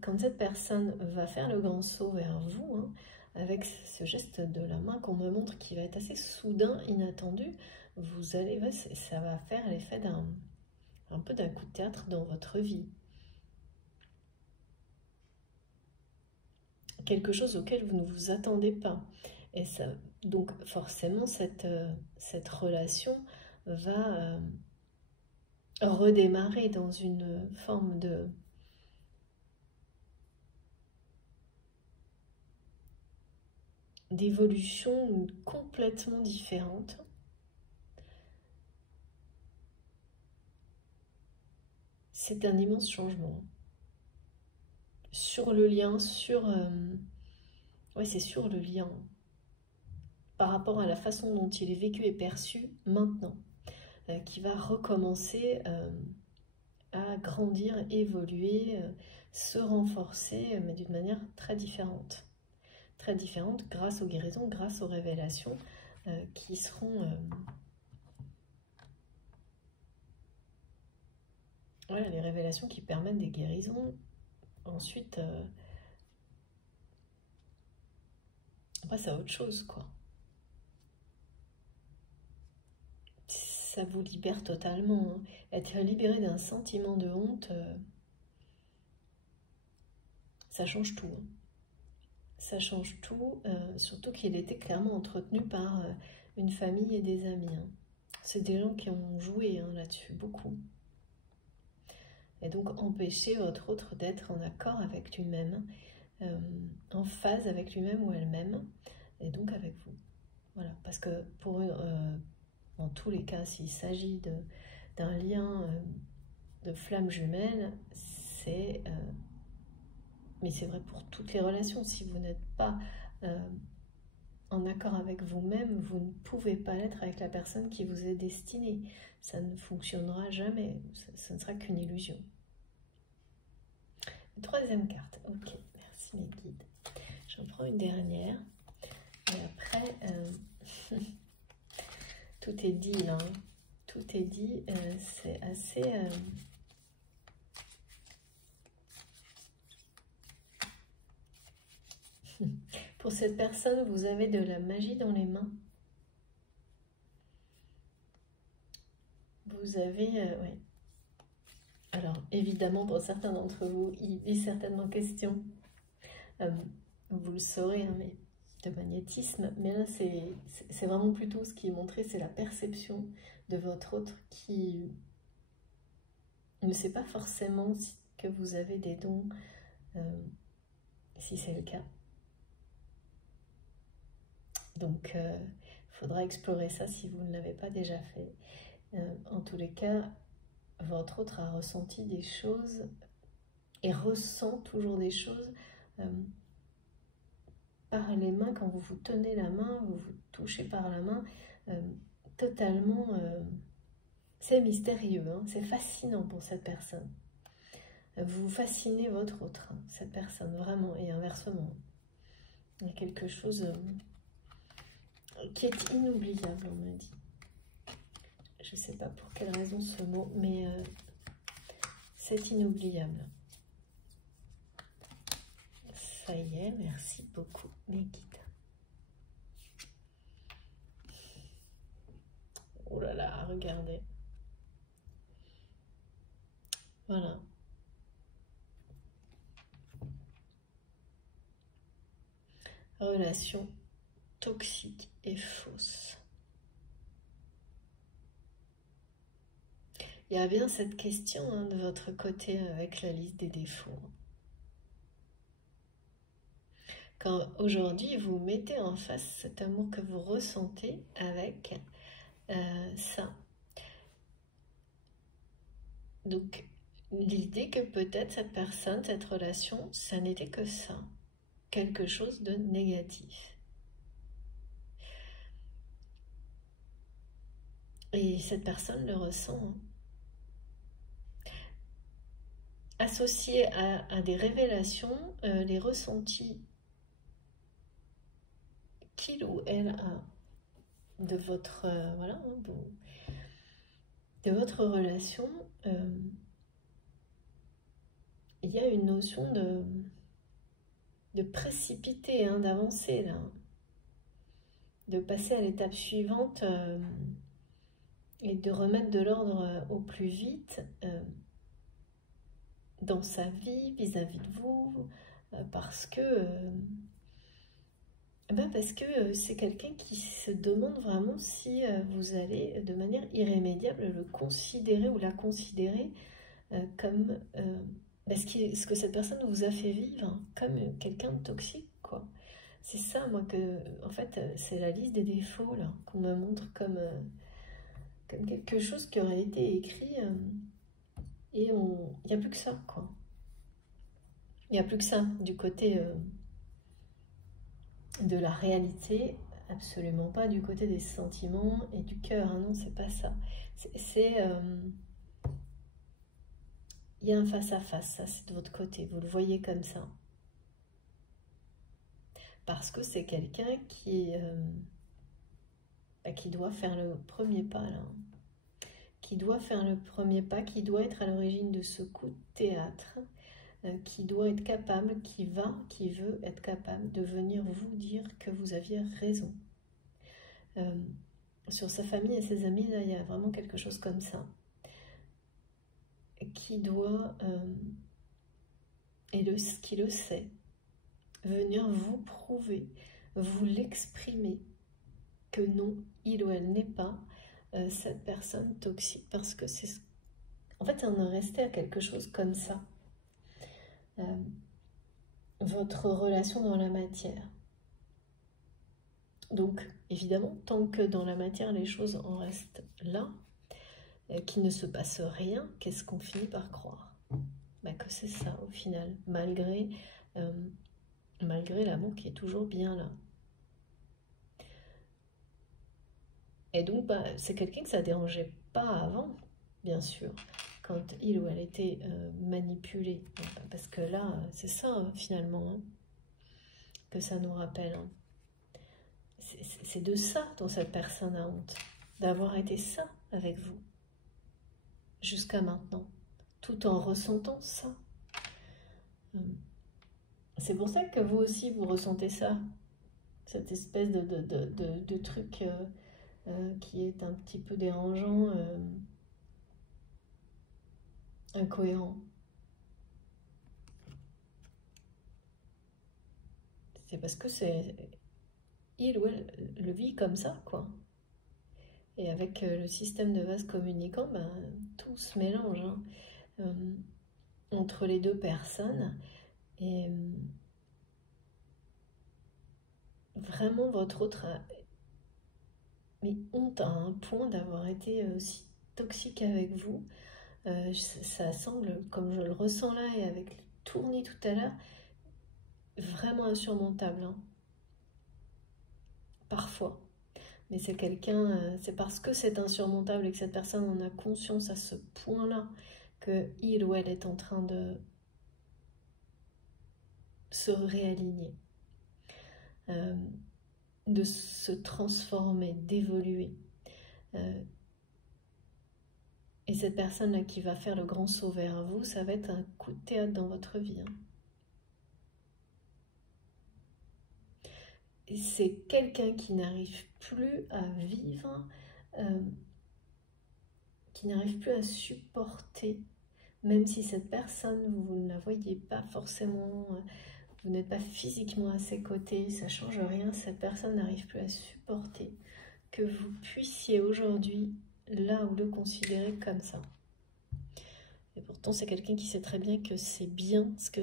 quand cette personne va faire le grand saut vers vous, hein, avec ce geste de la main qu'on me montre qui va être assez soudain, inattendu, vous allez, ouais, ça va faire l'effet un peu d'un coup de théâtre dans votre vie. Quelque chose auquel vous ne vous attendez pas. Et ça, donc forcément, cette relation va redémarrer dans une forme d'évolution complètement différente. C'est un immense changement. Sur le lien, sur Ouais, c'est sur le lien. Par rapport à la façon dont il est vécu et perçu maintenant. Qui va recommencer à grandir, évoluer, se renforcer, mais d'une manière très différente. Très différente grâce aux guérisons, grâce aux révélations qui seront... voilà, les révélations qui permettent des guérisons. Ensuite, on passe à autre chose, quoi. Ça vous libère totalement. Hein. Être libéré d'un sentiment de honte, ça change tout. Hein. Ça change tout, surtout qu'il était clairement entretenu par une famille et des amis. Hein. C'est des gens qui ont joué hein, là-dessus, beaucoup. Et donc empêcher votre autre d'être en accord avec lui-même, en phase avec lui-même ou elle-même, et donc avec vous. Voilà, parce que pour eux, dans tous les cas, s'il s'agit d'un lien de flamme jumelle, c'est... mais c'est vrai pour toutes les relations. Si vous n'êtes pas en accord avec vous-même, vous ne pouvez pas l'être avec la personne qui vous est destinée. Ça ne fonctionnera jamais. Ça ne sera qu'une illusion. Troisième carte. Ok, merci mes guides. J'en prends une dernière. Et après, tout est dit là. Hein. Tout est dit. C'est assez... Pour cette personne, vous avez de la magie dans les mains. Vous avez... ouais. Alors, évidemment, pour certains d'entre vous, il est certainement question, vous le saurez, hein, mais de magnétisme. Mais là, c'est vraiment plutôt ce qui est montré, c'est la perception de votre autre qui ne sait pas forcément que vous avez des dons, si c'est le cas. Donc, il faudra explorer ça si vous ne l'avez pas déjà fait. En tous les cas, votre autre a ressenti des choses et ressent toujours des choses par les mains. Quand vous vous tenez la main, vous vous touchez par la main, totalement... c'est mystérieux, hein, c'est fascinant pour cette personne. Vous fascinez votre autre, hein, cette personne, vraiment, et inversement. Il y a quelque chose qui est inoubliable, on me dit. Je ne sais pas pour quelle raison ce mot, mais c'est inoubliable. Ça y est, merci beaucoup, mes guides. Oh là là, regardez. Voilà. Relation toxique et fausse. Il y a bien cette question hein, de votre côté avec la liste des défauts. Quand aujourd'hui vous mettez en face cet amour que vous ressentez avec ça. Donc l'idée que peut-être cette personne, cette relation, ça n'était que ça. Quelque chose de négatif. Et cette personne le ressent. Hein. Associé à des révélations, les ressentis qu'il ou elle a de votre, voilà, de votre relation, il y a une notion de précipiter, hein, d'avancer là, de passer à l'étape suivante et de remettre de l'ordre au plus vite dans sa vie, vis-à-vis de vous, parce que c'est quelqu'un qui se demande vraiment si vous allez de manière irrémédiable le considérer ou la considérer comme ce que cette personne vous a fait vivre comme quelqu'un de toxique, quoi. C'est ça, moi, en fait, c'est la liste des défauts là qu'on me montre comme quelque chose qui aurait été écrit et il n'y a plus que ça, quoi. Il n'y a plus que ça du côté de la réalité, absolument pas du côté des sentiments et du cœur, hein, non, c'est pas ça. Il y a un face-à-face, ça c'est de votre côté, vous le voyez comme ça. Parce que c'est quelqu'un qui doit faire le premier pas, là. Qui doit faire le premier pas, qui doit être à l'origine de ce coup de théâtre, qui doit être capable, qui veut être capable de venir vous dire que vous aviez raison. Sur sa famille et ses amis, là, il y a vraiment quelque chose comme ça. Qui doit, qui le sait, venir vous prouver, vous l'exprimer, que non, il ou elle n'est pas cette personne toxique, parce que c'est... En fait, on est resté à quelque chose comme ça. Votre relation dans la matière. Donc, évidemment, tant que dans la matière, les choses en restent là, qu'il ne se passe rien, qu'est-ce qu'on finit par croire? Que c'est ça, au final, malgré l'amour qui est toujours bien là. Et donc, c'est quelqu'un que ça ne dérangeait pas avant, bien sûr, quand il ou elle était manipulé. Parce que là, c'est ça, finalement, hein, que ça nous rappelle. Hein. C'est de ça dont cette personne a honte, d'avoir été ça avec vous, jusqu'à maintenant, tout en ressentant ça. C'est pour ça que vous aussi, vous ressentez ça, cette espèce de truc qui est un petit peu dérangeant, incohérent. C'est parce que il ou elle le vit comme ça, quoi. Et avec le système de vase communicant, tout se mélange hein, entre les deux personnes. Et vraiment, votre autre a honte à un point d'avoir été aussi toxique avec vous. Ça semble, comme je le ressens là et avec le tournis tout à l'heure, vraiment insurmontable. Hein. Parfois. Mais c'est quelqu'un, c'est parce que c'est insurmontable et que cette personne en a conscience à ce point-là que il ou elle est en train de se réaligner, de se transformer, d'évoluer. Et cette personne-là qui va faire le grand saut vers vous, ça va être un coup de théâtre dans votre vie. Hein. C'est quelqu'un qui n'arrive plus à vivre, qui n'arrive plus à supporter, même si cette personne, vous ne la voyez pas forcément, vous n'êtes pas physiquement à ses côtés, ça ne change rien, cette personne n'arrive plus à supporter que vous puissiez aujourd'hui, là où le considérer comme ça. Et pourtant, c'est quelqu'un qui sait très bien que c'est bien ce que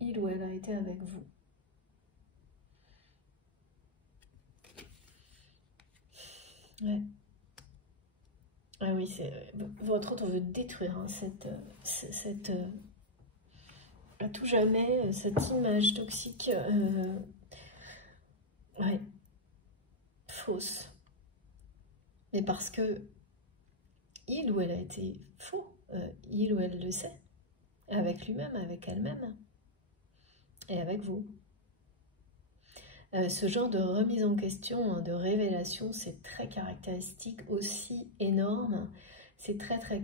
il ou elle a été avec vous. Ouais. Ah oui, votre autre veut détruire hein, à tout jamais cette image toxique, ouais, fausse. Mais parce que il ou elle a été faux, il ou elle le sait, avec lui-même, avec elle-même, et avec vous. Ce genre de remise en question, de révélation, c'est très caractéristique, aussi énorme. C'est très très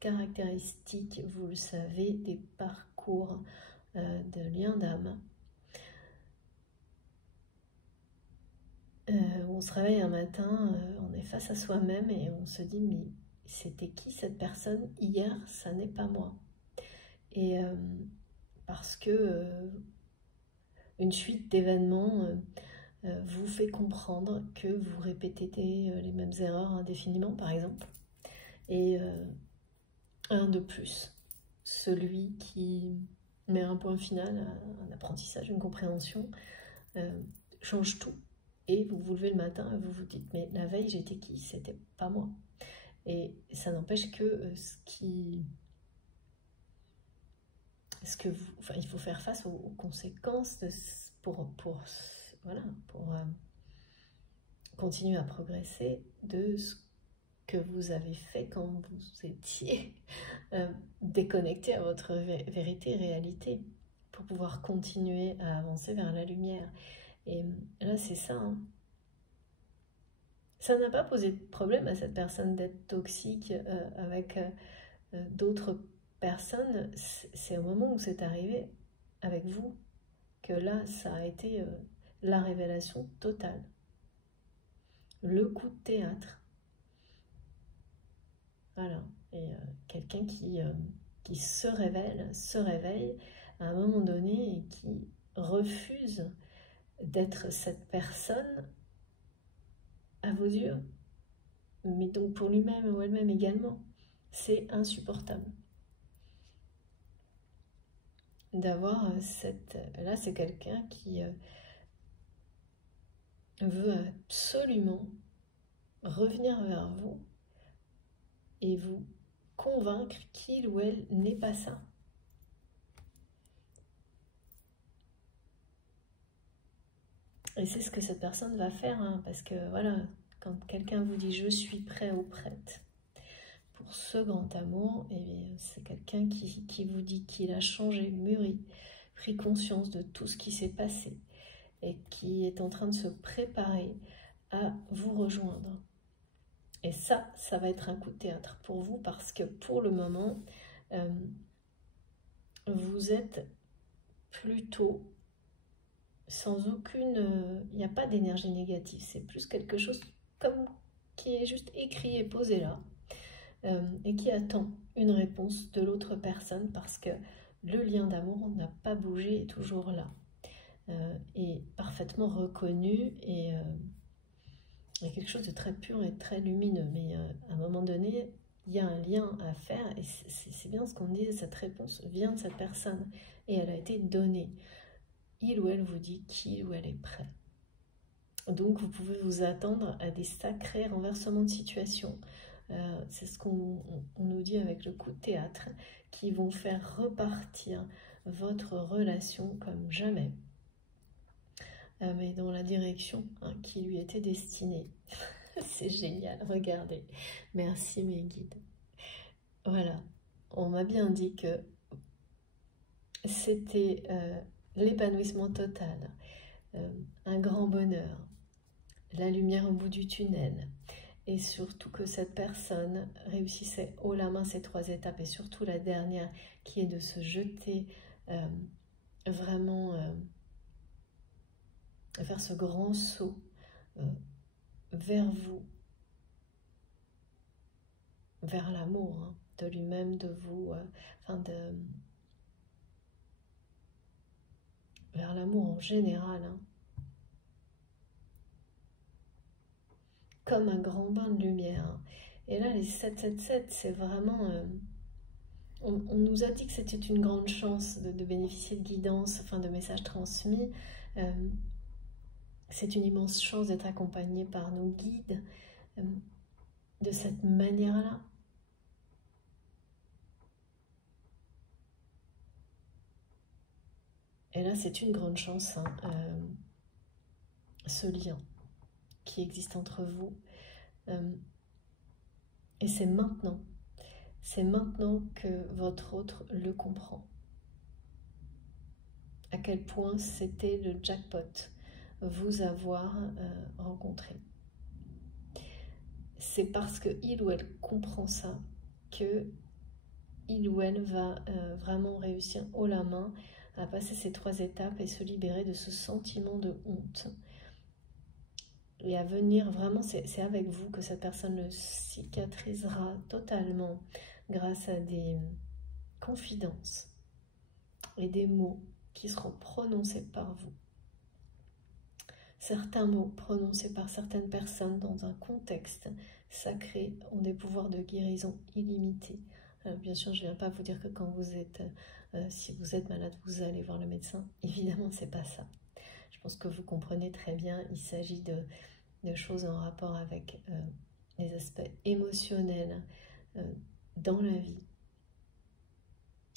caractéristique, vous le savez, des parcours de liens d'âme. On se réveille un matin, on est face à soi-même et on se dit mais c'était qui cette personne hier, ça n'est pas moi. Et parce que une suite d'événements vous fait comprendre que vous répétez les mêmes erreurs indéfiniment, par exemple. Et un de plus, celui qui met un point final à un apprentissage, une compréhension, change tout. Et vous vous levez le matin et vous vous dites, mais la veille, j'étais qui? C'était pas moi. Et ça n'empêche que il faut faire face aux conséquences pour voilà, pour continuer à progresser de ce que vous avez fait quand vous étiez déconnecté à votre vérité, réalité, pour pouvoir continuer à avancer vers la lumière. Et là, c'est ça. Hein. Ça n'a pas posé de problème à cette personne d'être toxique avec d'autres personnes. C'est au moment où c'est arrivé avec vous que là, ça a été la révélation totale. Le coup de théâtre. Voilà. Et quelqu'un qui se réveille à un moment donné et qui refuse d'être cette personne à vos yeux, mais donc pour lui-même ou elle-même également. C'est insupportable d'avoir cette... Là, c'est quelqu'un qui veut absolument revenir vers vous et vous convaincre qu'il ou elle n'est pas ça. Et c'est ce que cette personne va faire, hein, parce que voilà, quand quelqu'un vous dit « je suis prêt ou prête », pour ce grand amour, c'est quelqu'un qui vous dit qu'il a changé, mûri, pris conscience de tout ce qui s'est passé et qui est en train de se préparer à vous rejoindre. Et ça va être un coup de théâtre pour vous parce que pour le moment, vous êtes plutôt sans aucune... Il n'y a pas d'énergie négative, c'est plus quelque chose comme qui est juste écrit et posé là. Et qui attend une réponse de l'autre personne parce que le lien d'amour n'a pas bougé, est toujours là. Et parfaitement reconnu et il y a quelque chose de très pur et très lumineux. Mais à un moment donné, il y a un lien à faire et c'est bien ce qu'on dit, cette réponse vient de cette personne et elle a été donnée. Il ou elle vous dit qu'il ou elle est prêt. Donc vous pouvez vous attendre à des sacrés renversements de situation. C'est ce qu'on nous dit avec le coup de théâtre, qui vont faire repartir votre relation comme jamais, mais dans la direction qui lui était destinée. C'est génial, regardez. Merci mes guides. Voilà, on m'a bien dit que c'était l'épanouissement total, un grand bonheur, la lumière au bout du tunnel. Et surtout que cette personne réussissait haut la main ces 3 étapes, et surtout la dernière qui est de se jeter vraiment, faire ce grand saut vers vous, vers l'amour hein, de lui-même, de vous, vers l'amour en général. Hein. Comme un grand bain de lumière. Hein. Et là, les 777, c'est vraiment... on nous a dit que c'était une grande chance de bénéficier de guidance, de messages transmis. C'est une immense chance d'être accompagné par nos guides de cette manière-là. Et là, c'est une grande chance, hein, ce lien qui existe entre vous. Et c'est maintenant que votre autre le comprend. À quel point c'était le jackpot vous avoir rencontré. C'est parce que il ou elle comprend ça que il ou elle va vraiment réussir haut la main à passer ces 3 étapes et se libérer de ce sentiment de honte. Et à venir vraiment, c'est avec vous que cette personne le cicatrisera totalement grâce à des confidences et des mots qui seront prononcés par vous. Certains mots prononcés par certaines personnes dans un contexte sacré ont des pouvoirs de guérison illimités. Alors, bien sûr, je ne viens pas vous dire que quand vous êtes, si vous êtes malade, vous allez voir le médecin. Évidemment, ce n'est pas ça. Je pense que vous comprenez très bien, il s'agit de choses en rapport avec les aspects émotionnels dans la vie.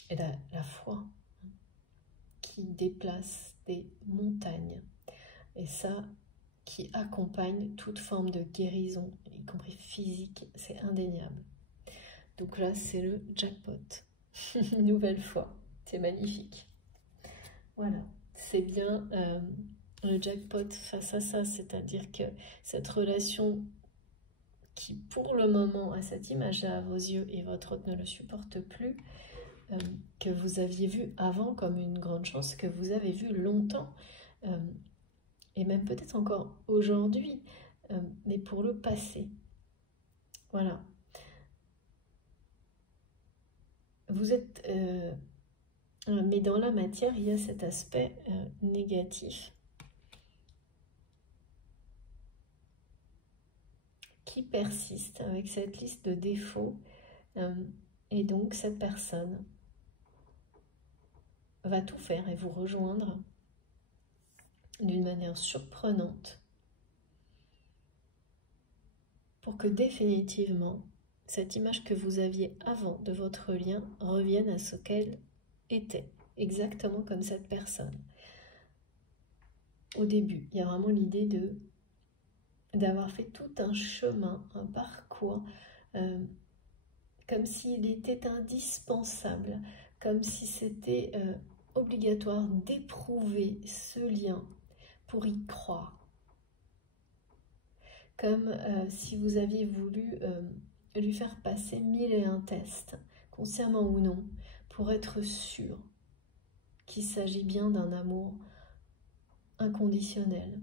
Et la foi qui déplace des montagnes. Et ça, qui accompagne toute forme de guérison, y compris physique, c'est indéniable. Donc là, c'est le jackpot. Une nouvelle fois, c'est magnifique. Voilà, c'est bien le jackpot face à ça, c'est-à-dire que cette relation qui, pour le moment, a cette image-là à vos yeux et votre autre ne le supporte plus, que vous aviez vu avant comme une grande chance, que vous avez vu longtemps, et même peut-être encore aujourd'hui, mais pour le passé. Voilà. Vous êtes... mais dans la matière, il y a cet aspect négatif qui persiste avec cette liste de défauts. Et donc, cette personne va tout faire et vous rejoindre d'une manière surprenante pour que définitivement, cette image que vous aviez avant de votre lien revienne à ce qu'elle était, exactement comme cette personne. Au début, il y a vraiment l'idée d'avoir fait tout un chemin, un parcours, comme s'il était indispensable, comme si c'était obligatoire d'éprouver ce lien pour y croire. Comme si vous aviez voulu lui faire passer 1001 tests, consciemment ou non, pour être sûr qu'il s'agit bien d'un amour inconditionnel,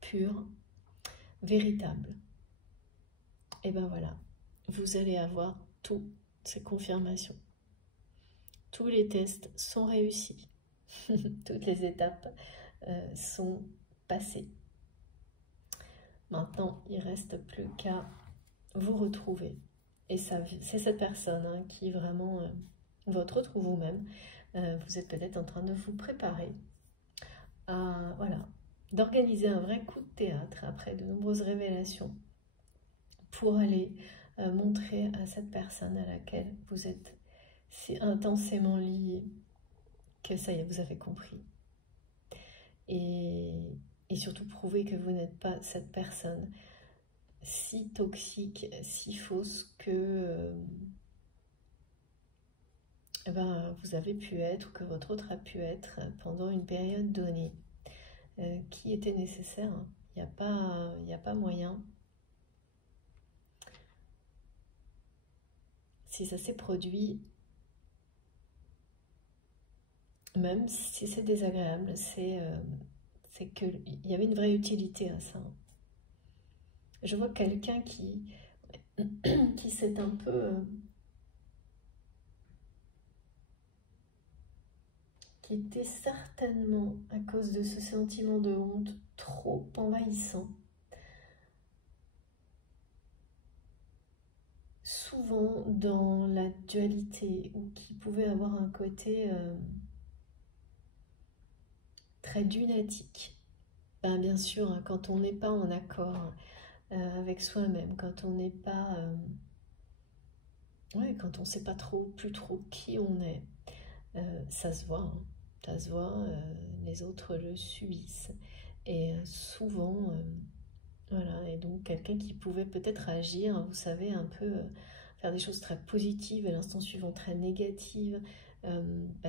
pur, véritable. Et ben voilà, vous allez avoir toutes ces confirmations. Tous les tests sont réussis. Toutes les étapes sont passées. Maintenant, il ne reste plus qu'à vous retrouver. Et c'est cette personne qui vraiment, votre autre ou vous-même, vous êtes peut-être en train de vous préparer à, voilà, d'organiser un vrai coup de théâtre après de nombreuses révélations pour aller montrer à cette personne à laquelle vous êtes si intensément lié que ça y est, vous avez compris. Et surtout prouver que vous n'êtes pas cette personne si toxique, si fausse que vous avez pu être, ou que votre autre a pu être pendant une période donnée, qui était nécessaire. Il n'y a pas moyen. Si ça s'est produit, même si c'est désagréable, c'est qu'il y avait une vraie utilité à ça. Je vois quelqu'un qui s'est un peu... qui était certainement, à cause de ce sentiment de honte trop envahissant, souvent dans la dualité, ou qui pouvait avoir un côté très lunatique. Bien sûr, quand on n'est pas en accord avec soi-même, quand on n'est pas... quand on ne sait pas plus trop qui on est, ça se voit, ça se voit, les autres le subissent. Et souvent, voilà, et donc quelqu'un qui pouvait peut-être agir, vous savez, un peu faire des choses très positives et l'instant suivant très négatives,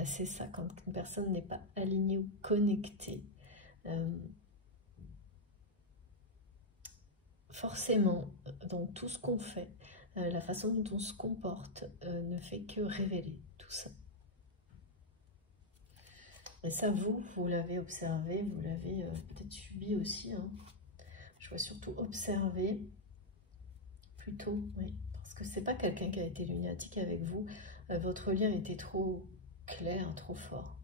c'est ça, quand une personne n'est pas alignée ou connectée. Forcément, dans tout ce qu'on fait, la façon dont on se comporte ne fait que révéler tout ça. Et ça, vous l'avez observé, vous l'avez peut-être subi aussi. Je vois surtout observer, plutôt, oui. Parce que c'est pas quelqu'un qui a été lunatique avec vous. Votre lien était trop clair, trop fort.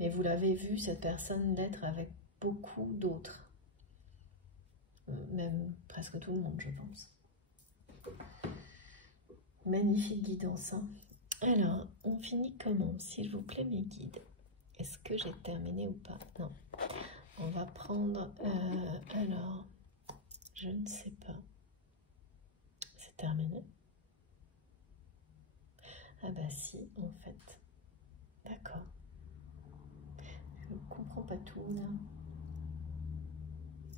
Mais vous l'avez vu, cette personne, l'être avec beaucoup d'autres. Même presque tout le monde, je pense. Magnifique guidance. Alors, on finit comment, s'il vous plaît, mes guides? Est-ce que j'ai terminé ou pas? Non. On va prendre... alors, je ne sais pas. C'est terminé? Ah bah si, en fait. D'accord. Je ne comprends pas tout, là.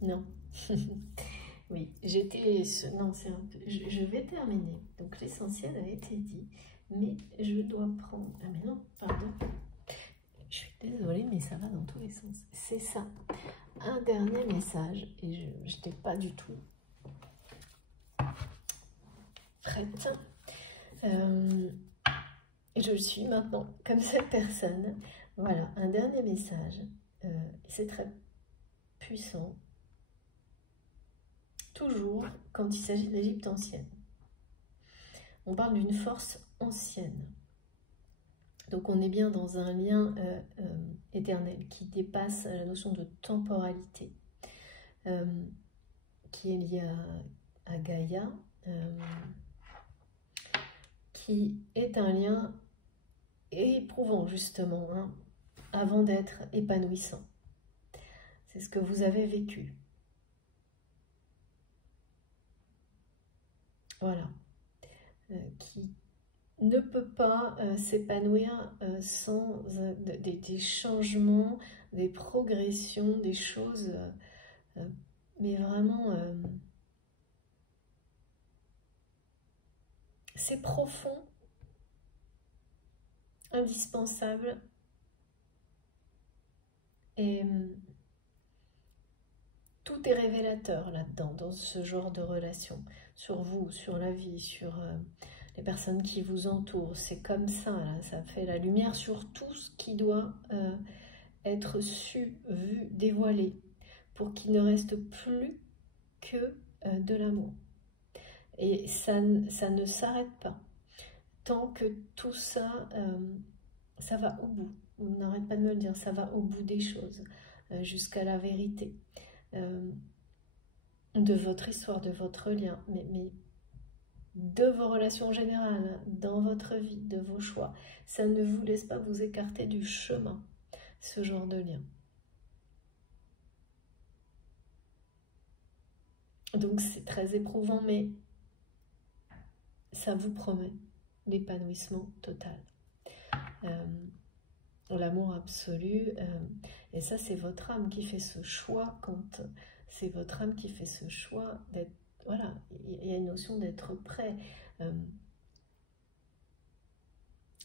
Non. Oui, j'étais... Non, c'est un peu... Je vais terminer. Donc l'essentiel a été dit, mais je dois prendre... Ah mais non, pardon. Je suis désolée, mais ça va dans tous les sens. C'est ça. Un dernier message, et je n'étais pas du tout prête. Et je le suis maintenant, comme cette personne. Voilà, un dernier message. C'est très puissant. Toujours quand il s'agit de l'Égypte ancienne. On parle d'une force ancienne. Donc on est bien dans un lien éternel qui dépasse la notion de temporalité, qui est lié à Gaïa, qui est un lien éprouvant justement, hein, avant d'être épanouissant. C'est ce que vous avez vécu. Voilà. Qui ne peut pas s'épanouir sans des changements, des progressions, des choses, mais vraiment, c'est profond, indispensable, et tout est révélateur là-dedans, dans ce genre de relation, sur vous, sur la vie, sur les personnes qui vous entourent. C'est comme ça, là, ça fait la lumière sur tout ce qui doit être su, vu, dévoilé, pour qu'il ne reste plus que de l'amour. Et ça ne s'arrête pas. Tant que tout ça, ça va au bout. On n'arrête pas de me le dire, ça va au bout des choses, jusqu'à la vérité. De votre histoire, de votre lien, mais de vos relations générales, dans votre vie, de vos choix. Ça ne vous laisse pas vous écarter du chemin, ce genre de lien. Donc c'est très éprouvant, mais ça vous promet l'épanouissement total. L'amour absolu, et ça c'est votre âme qui fait ce choix, quand c'est votre âme qui fait ce choix d'être, voilà, il y a une notion d'être prêt.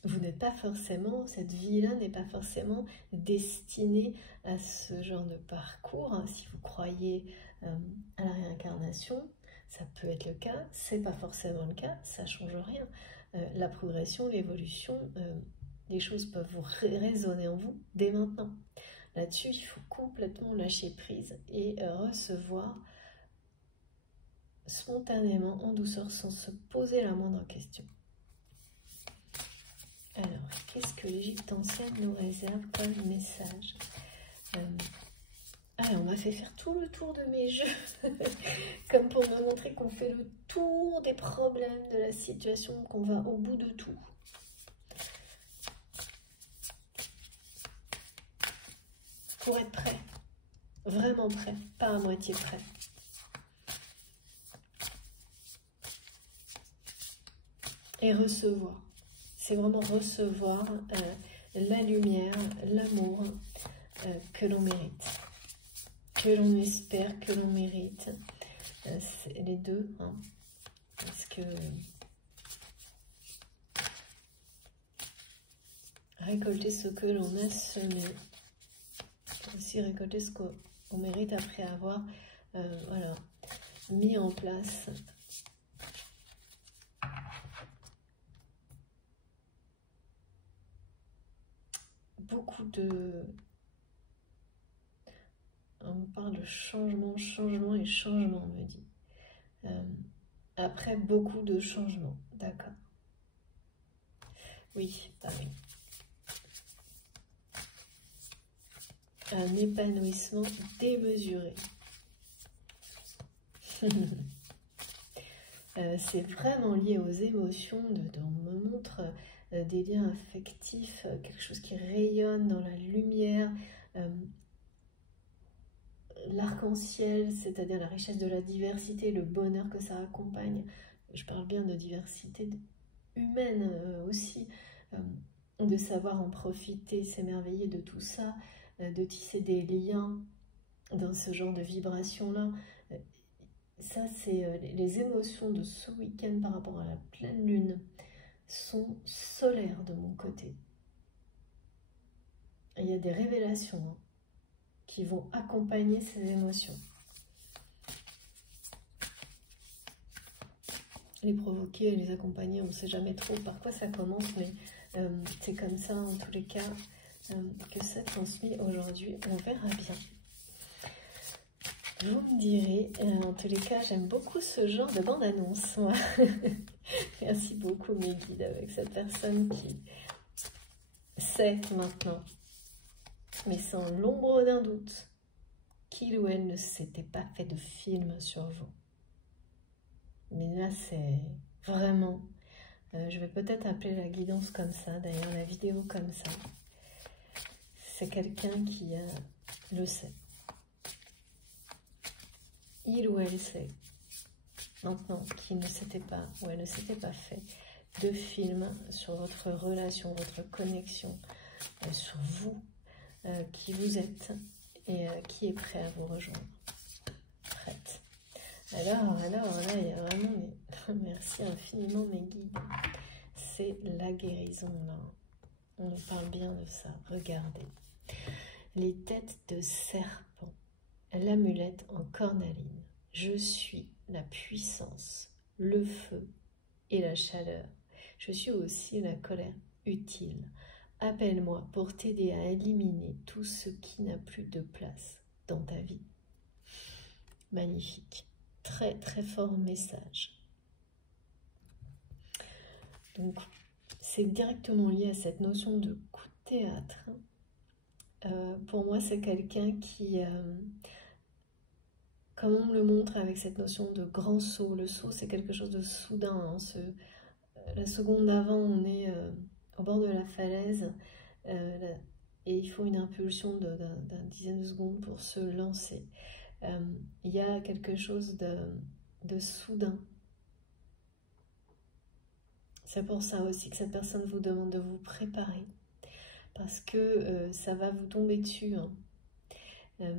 Vous n'êtes pas forcément, cette vie-là n'est pas forcément destinée à ce genre de parcours, hein. Si vous croyez à la réincarnation, ça peut être le cas, c'est pas forcément le cas, ça change rien. La progression, l'évolution, les choses peuvent vous résonner en vous dès maintenant. Là-dessus, il faut complètement lâcher prise et recevoir spontanément, en douceur, sans se poser la moindre question. Alors, qu'est-ce que l'Égypte ancienne nous réserve comme message? On m'a fait faire tout le tour de mes jeux, comme pour me montrer qu'on fait le tour des problèmes, de la situation, qu'on va au bout de tout. Pour être prêt, vraiment prêt, pas à moitié prêt. Et recevoir, c'est vraiment recevoir la lumière, l'amour que l'on mérite, que l'on espère, que l'on mérite. C'est les deux, hein, parce que récolter ce que l'on a semé, aussi récolter ce qu'on mérite après avoir voilà, mis en place beaucoup de... On parle de changement, changement et changement, on me dit. Après beaucoup de changements, d'accord. Oui, bah oui. Un épanouissement démesuré. C'est vraiment lié aux émotions, on me montre des liens affectifs, quelque chose qui rayonne dans la lumière, l'arc-en-ciel, c'est-à-dire la richesse de la diversité, le bonheur que ça accompagne. Je parle bien de diversité humaine aussi, de savoir en profiter, s'émerveiller de tout ça, de tisser des liens dans ce genre de vibration-là. Ça, c'est les émotions de ce week-end par rapport à la pleine lune sont solaires de mon côté. Il y a des révélations hein, qui vont accompagner ces émotions. Les provoquer, les accompagner, on ne sait jamais trop par quoi ça commence, mais c'est comme ça en tous les cas que c'est transmis aujourd'hui. On verra bien. Vous me direz, en tous les cas, j'aime beaucoup ce genre de bande-annonce. Merci beaucoup mes guides avec cette personne qui sait maintenant, mais sans l'ombre d'un doute, qu'il ou elle ne s'était pas fait de film sur vous. Mais là, c'est vraiment... je vais peut-être appeler la guidance comme ça, d'ailleurs la vidéo comme ça. C'est quelqu'un qui le sait. Il ou elle sait, maintenant, qu'il ne s'était pas, ou elle ne s'était pas fait de film sur votre relation, votre connexion, sur vous, qui vous êtes et qui est prêt à vous rejoindre. Prête. Alors là, il y a vraiment... Merci infiniment mes guides. C'est la guérison là. On nous parle bien de ça. Regardez. Les têtes de serpent. L'amulette en cornaline. Je suis la puissance, le feu et la chaleur. Je suis aussi la colère utile. Appelle-moi pour t'aider à éliminer tout ce qui n'a plus de place dans ta vie. Magnifique. Très très fort message. Donc, c'est directement lié à cette notion de coup de théâtre. Pour moi, c'est quelqu'un qui, comme on me le montre avec cette notion de grand saut, le saut c'est quelque chose de soudain. Hein, la seconde d'avant, on est au bord de la falaise et il faut une impulsion d'une dizaine de secondes pour se lancer. Il y a quelque chose de soudain. C'est pour ça aussi que cette personne vous demande de vous préparer. Parce que ça va vous tomber dessus. Hein.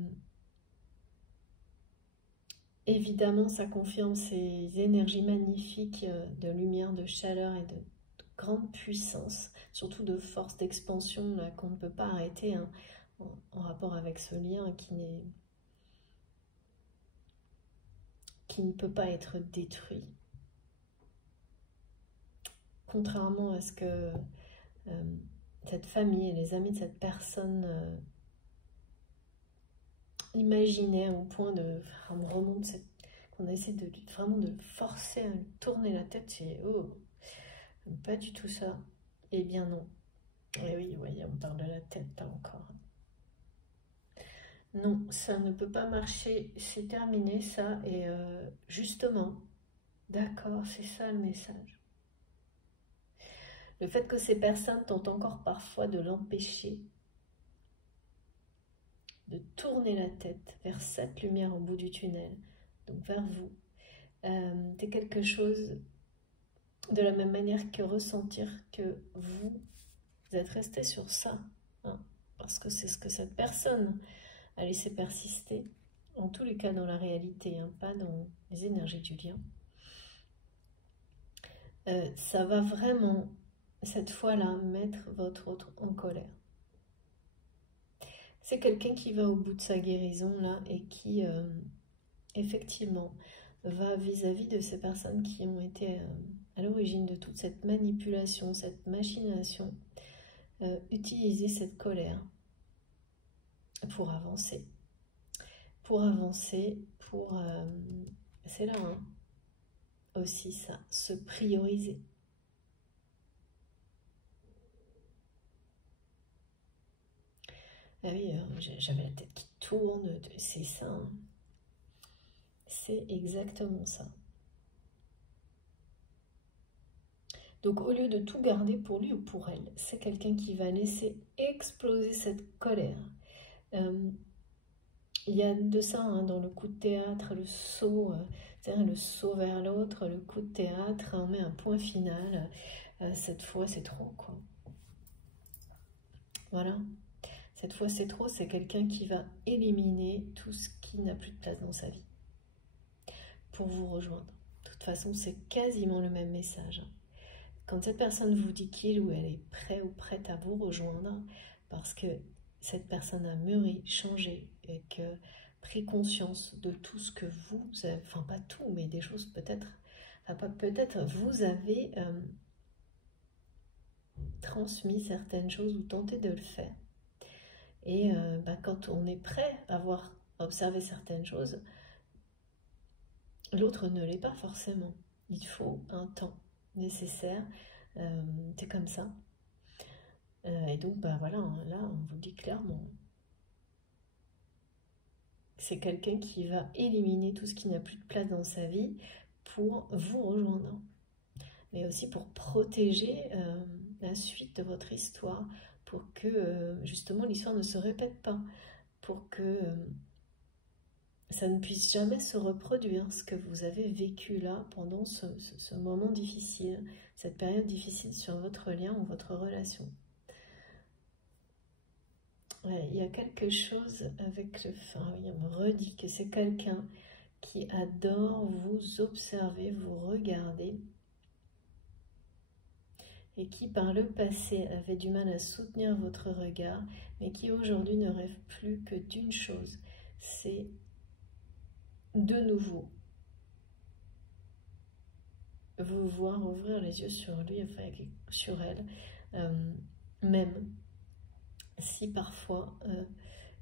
Évidemment, ça confirme ces énergies magnifiques de lumière, de chaleur et de grande puissance, surtout de force d'expansion qu'on ne peut pas arrêter hein, en rapport avec ce lien qui ne peut pas être détruit. Contrairement à ce que cette famille et les amis de cette personne imaginaient au point de faire un remonte, qu'on essaie vraiment de forcer à tourner la tête, c'est oh, pas du tout ça. Eh bien non. Et oui, voyez, on parle de la tête, pas encore. Non, ça ne peut pas marcher, c'est terminé ça, et justement, d'accord, c'est ça le message. Le fait que ces personnes tentent encore parfois de l'empêcher, de tourner la tête vers cette lumière au bout du tunnel, donc vers vous, c'est quelque chose de la même manière que ressentir que vous êtes resté sur ça, hein, parce que c'est ce que cette personne a laissé persister, en tous les cas dans la réalité, hein, pas dans les énergies du lien. Ça va vraiment, cette fois-là, mettre votre autre en colère. C'est quelqu'un qui va au bout de sa guérison, là, et qui, effectivement, va vis-à-vis de ces personnes qui ont été à l'origine de toute cette manipulation, cette machination, utiliser cette colère pour avancer. Pour avancer, c'est là, hein, aussi ça, se prioriser. Ah oui, j'avais la tête qui tourne, c'est ça. Hein. C'est exactement ça. Donc au lieu de tout garder pour lui ou pour elle, c'est quelqu'un qui va laisser exploser cette colère. Il y a de ça hein, dans le coup de théâtre, le saut, c'est-à-dire le saut vers l'autre, le coup de théâtre, on met un point final. Cette fois, c'est trop, quoi. Voilà. Cette fois, c'est trop, c'est quelqu'un qui va éliminer tout ce qui n'a plus de place dans sa vie pour vous rejoindre. De toute façon, c'est quasiment le même message. Quand cette personne vous dit qu'il ou elle est prêt ou prête à vous rejoindre, parce que cette personne a mûri, changé, et que pris conscience de tout ce que vous avez, enfin pas tout, mais des choses peut-être, enfin pas peut-être, vous avez transmis certaines choses ou tenté de le faire. Et quand on est prêt à voir, à observer certaines choses, l'autre ne l'est pas forcément. Il faut un temps nécessaire, c'est comme ça. Et donc, voilà, là, on vous dit clairement, c'est quelqu'un qui va éliminer tout ce qui n'a plus de place dans sa vie pour vous rejoindre. Mais aussi pour protéger la suite de votre histoire, pour que justement l'histoire ne se répète pas, pour que ça ne puisse jamais se reproduire, ce que vous avez vécu là pendant ce moment difficile, cette période difficile sur votre lien ou votre relation. Ouais, il y a quelque chose avec le... Enfin, oui, on me redit que c'est quelqu'un qui adore vous observer, vous regarder, et qui par le passé avait du mal à soutenir votre regard, mais qui aujourd'hui ne rêve plus que d'une chose, c'est de nouveau vous voir ouvrir les yeux sur lui, enfin sur elle, même si parfois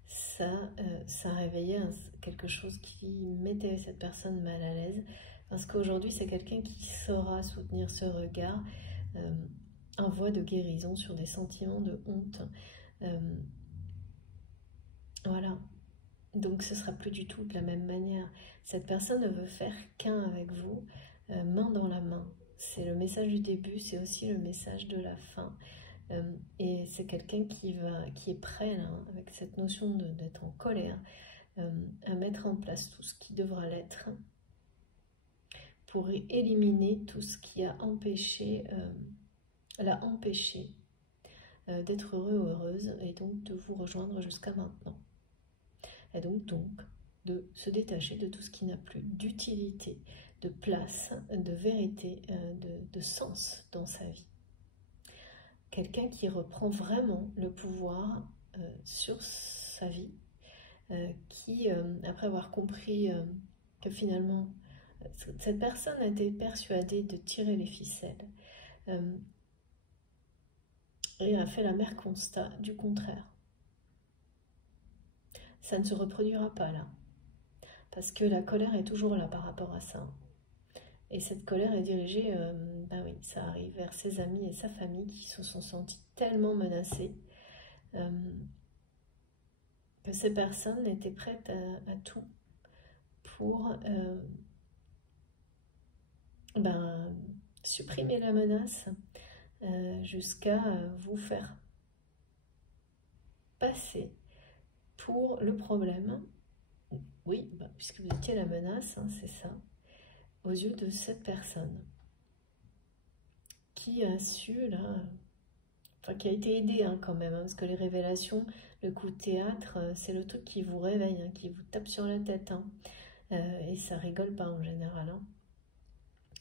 ça réveillait quelque chose qui mettait cette personne mal à l'aise, parce qu'aujourd'hui c'est quelqu'un qui saura soutenir ce regard en voie de guérison sur des sentiments de honte. Voilà, donc ce sera plus du tout de la même manière. Cette personne ne veut faire qu'un avec vous, main dans la main. C'est le message du début, c'est aussi le message de la fin. Et c'est quelqu'un qui est prêt, là, avec cette notion d'être en colère, à mettre en place tout ce qui devra l'être pour éliminer tout ce qui a empêché, l'a empêché d'être heureux ou heureuse, et donc de vous rejoindre jusqu'à maintenant. Et donc de se détacher de tout ce qui n'a plus d'utilité, de place, de vérité, de sens dans sa vie. Quelqu'un qui reprend vraiment le pouvoir sur sa vie, qui, après avoir compris que finalement, cette personne a été persuadée de tirer les ficelles, et a fait l'amer constat du contraire. Ça ne se reproduira pas là, parce que la colère est toujours là par rapport à ça. Et cette colère est dirigée, oui, ça arrive vers ses amis et sa famille qui se sont sentis tellement menacés que ces personnes étaient prêtes à tout pour supprimer la menace jusqu'à vous faire passer pour le problème. Oui, puisque vous étiez la menace, hein, c'est ça, aux yeux de cette personne qui a su, là, enfin qui a été aidée hein, quand même, hein, parce que les révélations, le coup de théâtre, c'est le truc qui vous réveille, hein, qui vous tape sur la tête, hein, et ça rigole pas en général. Hein.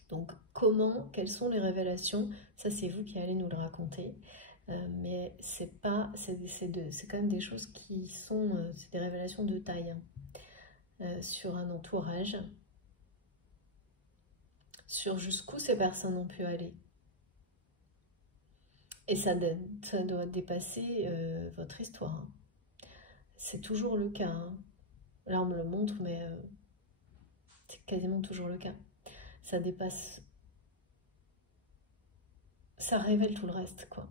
Donc comment, quelles sont les révélations, ça c'est vous qui allez nous le raconter, mais c'est quand même des choses qui sont, c'est des révélations de taille, hein, sur un entourage, sur jusqu'où ces personnes ont pu aller. Et ça doit dépasser votre histoire. Hein. C'est toujours le cas. Hein. Là, on me le montre, mais c'est quasiment toujours le cas. Ça dépasse... Ça révèle tout le reste, quoi.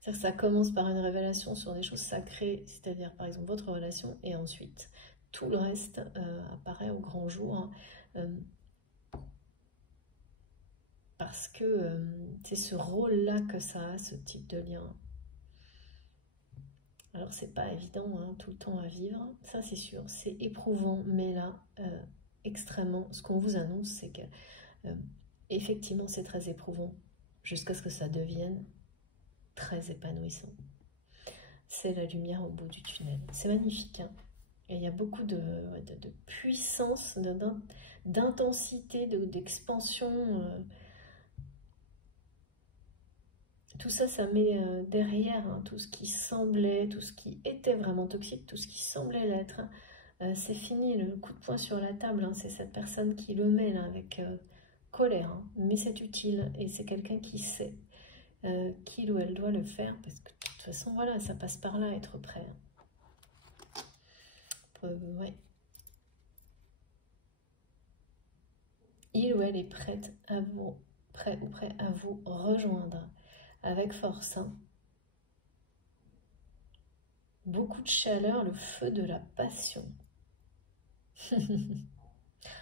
C'est-à-dire que ça commence par une révélation sur des choses sacrées, c'est-à-dire, par exemple, votre relation, et ensuite, tout le reste apparaît au grand jour. Hein, parce que c'est ce rôle-là que ça a, ce type de lien. Alors c'est pas évident hein, tout le temps à vivre, ça c'est sûr, c'est éprouvant, mais là, extrêmement, ce qu'on vous annonce, c'est que effectivement c'est très éprouvant, jusqu'à ce que ça devienne très épanouissant. c'est la lumière au bout du tunnel. C'est magnifique, hein. Et il y a beaucoup de puissance, d'intensité, d'expansion. Tout ça, ça met derrière, hein, tout ce qui semblait, tout ce qui était vraiment toxique, tout ce qui semblait l'être. C'est fini, le coup de poing sur la table, hein, c'est cette personne qui le met là, avec colère, hein, mais c'est utile et c'est quelqu'un qui sait qu'il ou elle doit le faire, parce que de toute façon, voilà, ça passe par là, être prêt. Ouais. Il ou elle est prête à vous, prêt à vous rejoindre avec force. Hein. Beaucoup de chaleur, le feu de la passion.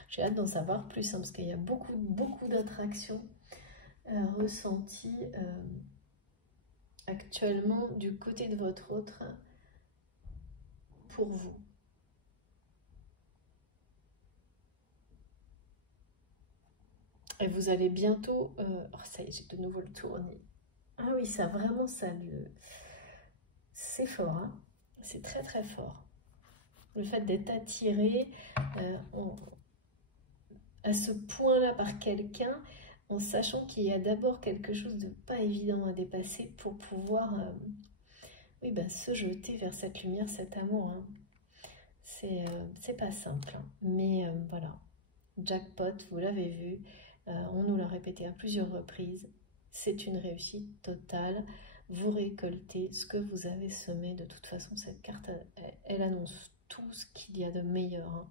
J'ai hâte d'en savoir plus, hein, parce qu'il y a beaucoup d'attractions ressenties actuellement du côté de votre autre pour vous. Et vous allez bientôt... oh, ça y est, j'ai de nouveau le tournis. Ah oui, ça vraiment, ça le... C'est fort, hein. C'est très très fort. Le fait d'être attiré à ce point-là par quelqu'un, en sachant qu'il y a d'abord quelque chose de pas évident à dépasser pour pouvoir oui, bah, se jeter vers cette lumière, cet amour. Hein. C'est pas simple, hein. Mais voilà, jackpot, vous l'avez vu, on nous l'a répété à plusieurs reprises, c'est une réussite totale. Vous récoltez ce que vous avez semé. De toute façon, cette carte, elle annonce tout ce qu'il y a de meilleur.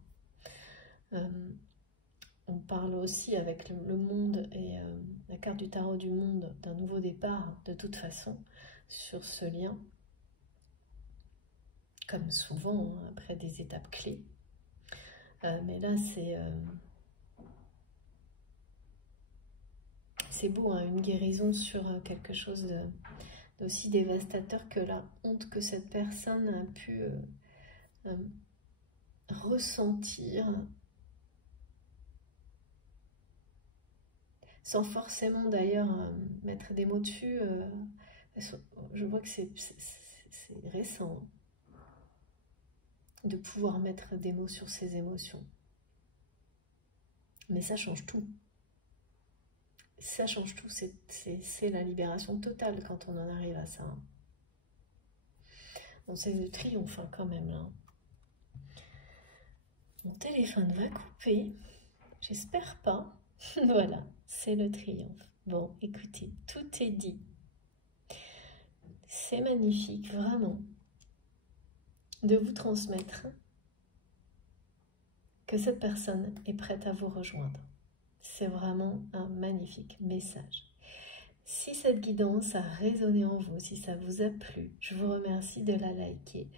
Hein. On parle aussi avec le monde et la carte du tarot du monde d'un nouveau départ, de toute façon, sur ce lien. Comme souvent, hein, après des étapes clés. Mais là, c'est beau, hein, une guérison sur quelque chose d'aussi dévastateur que la honte que cette personne a pu ressentir, sans forcément d'ailleurs mettre des mots dessus. Je vois que c'est récent de pouvoir mettre des mots sur ses émotions. Mais ça change tout. Ça change tout, c'est la libération totale quand on en arrive à ça. Bon, c'est le triomphe hein, quand même là. Mon téléphone va couper, j'espère pas. Voilà, c'est le triomphe. Bon, écoutez, tout est dit. C'est magnifique, vraiment, de vous transmettre que cette personne est prête à vous rejoindre. C'est vraiment un magnifique message. Si cette guidance a résonné en vous, si ça vous a plu, je vous remercie de la liker.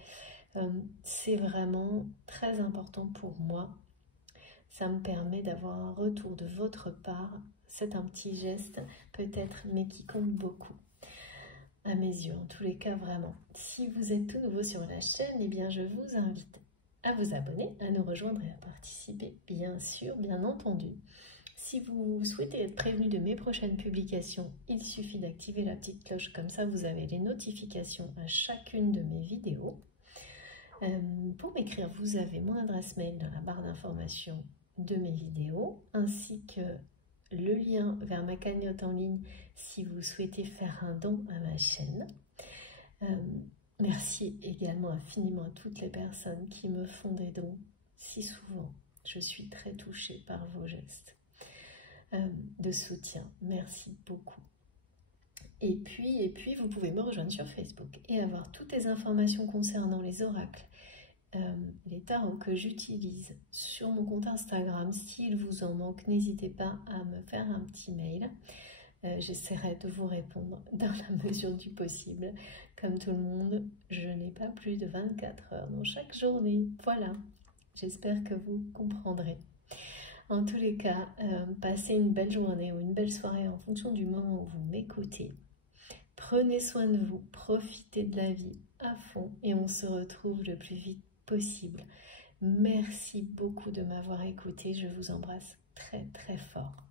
C'est vraiment très important pour moi. Ça me permet d'avoir un retour de votre part. C'est un petit geste peut-être, mais qui compte beaucoup. À mes yeux, en tous les cas, vraiment. Si vous êtes tout nouveau sur la chaîne, eh bien, je vous invite à vous abonner, à nous rejoindre et à participer, bien sûr, bien entendu. Si vous souhaitez être prévenu de mes prochaines publications, il suffit d'activer la petite cloche, comme ça vous avez les notifications à chacune de mes vidéos. Pour m'écrire, vous avez mon adresse mail dans la barre d'information de mes vidéos, ainsi que le lien vers ma cagnotte en ligne si vous souhaitez faire un don à ma chaîne. Merci également infiniment à toutes les personnes qui me font des dons si souvent. Je suis très touchée par vos gestes de soutien. Merci beaucoup. Et puis, vous pouvez me rejoindre sur Facebook et avoir toutes les informations concernant les oracles, les tarots que j'utilise sur mon compte Instagram. S'il vous en manque, n'hésitez pas à me faire un petit mail. J'essaierai de vous répondre dans la mesure du possible. Comme tout le monde, je n'ai pas plus de 24 heures dans chaque journée. Voilà, j'espère que vous comprendrez. En tous les cas, passez une belle journée ou une belle soirée en fonction du moment où vous m'écoutez. Prenez soin de vous, profitez de la vie à fond et on se retrouve le plus vite possible. Merci beaucoup de m'avoir écouté, je vous embrasse très très fort.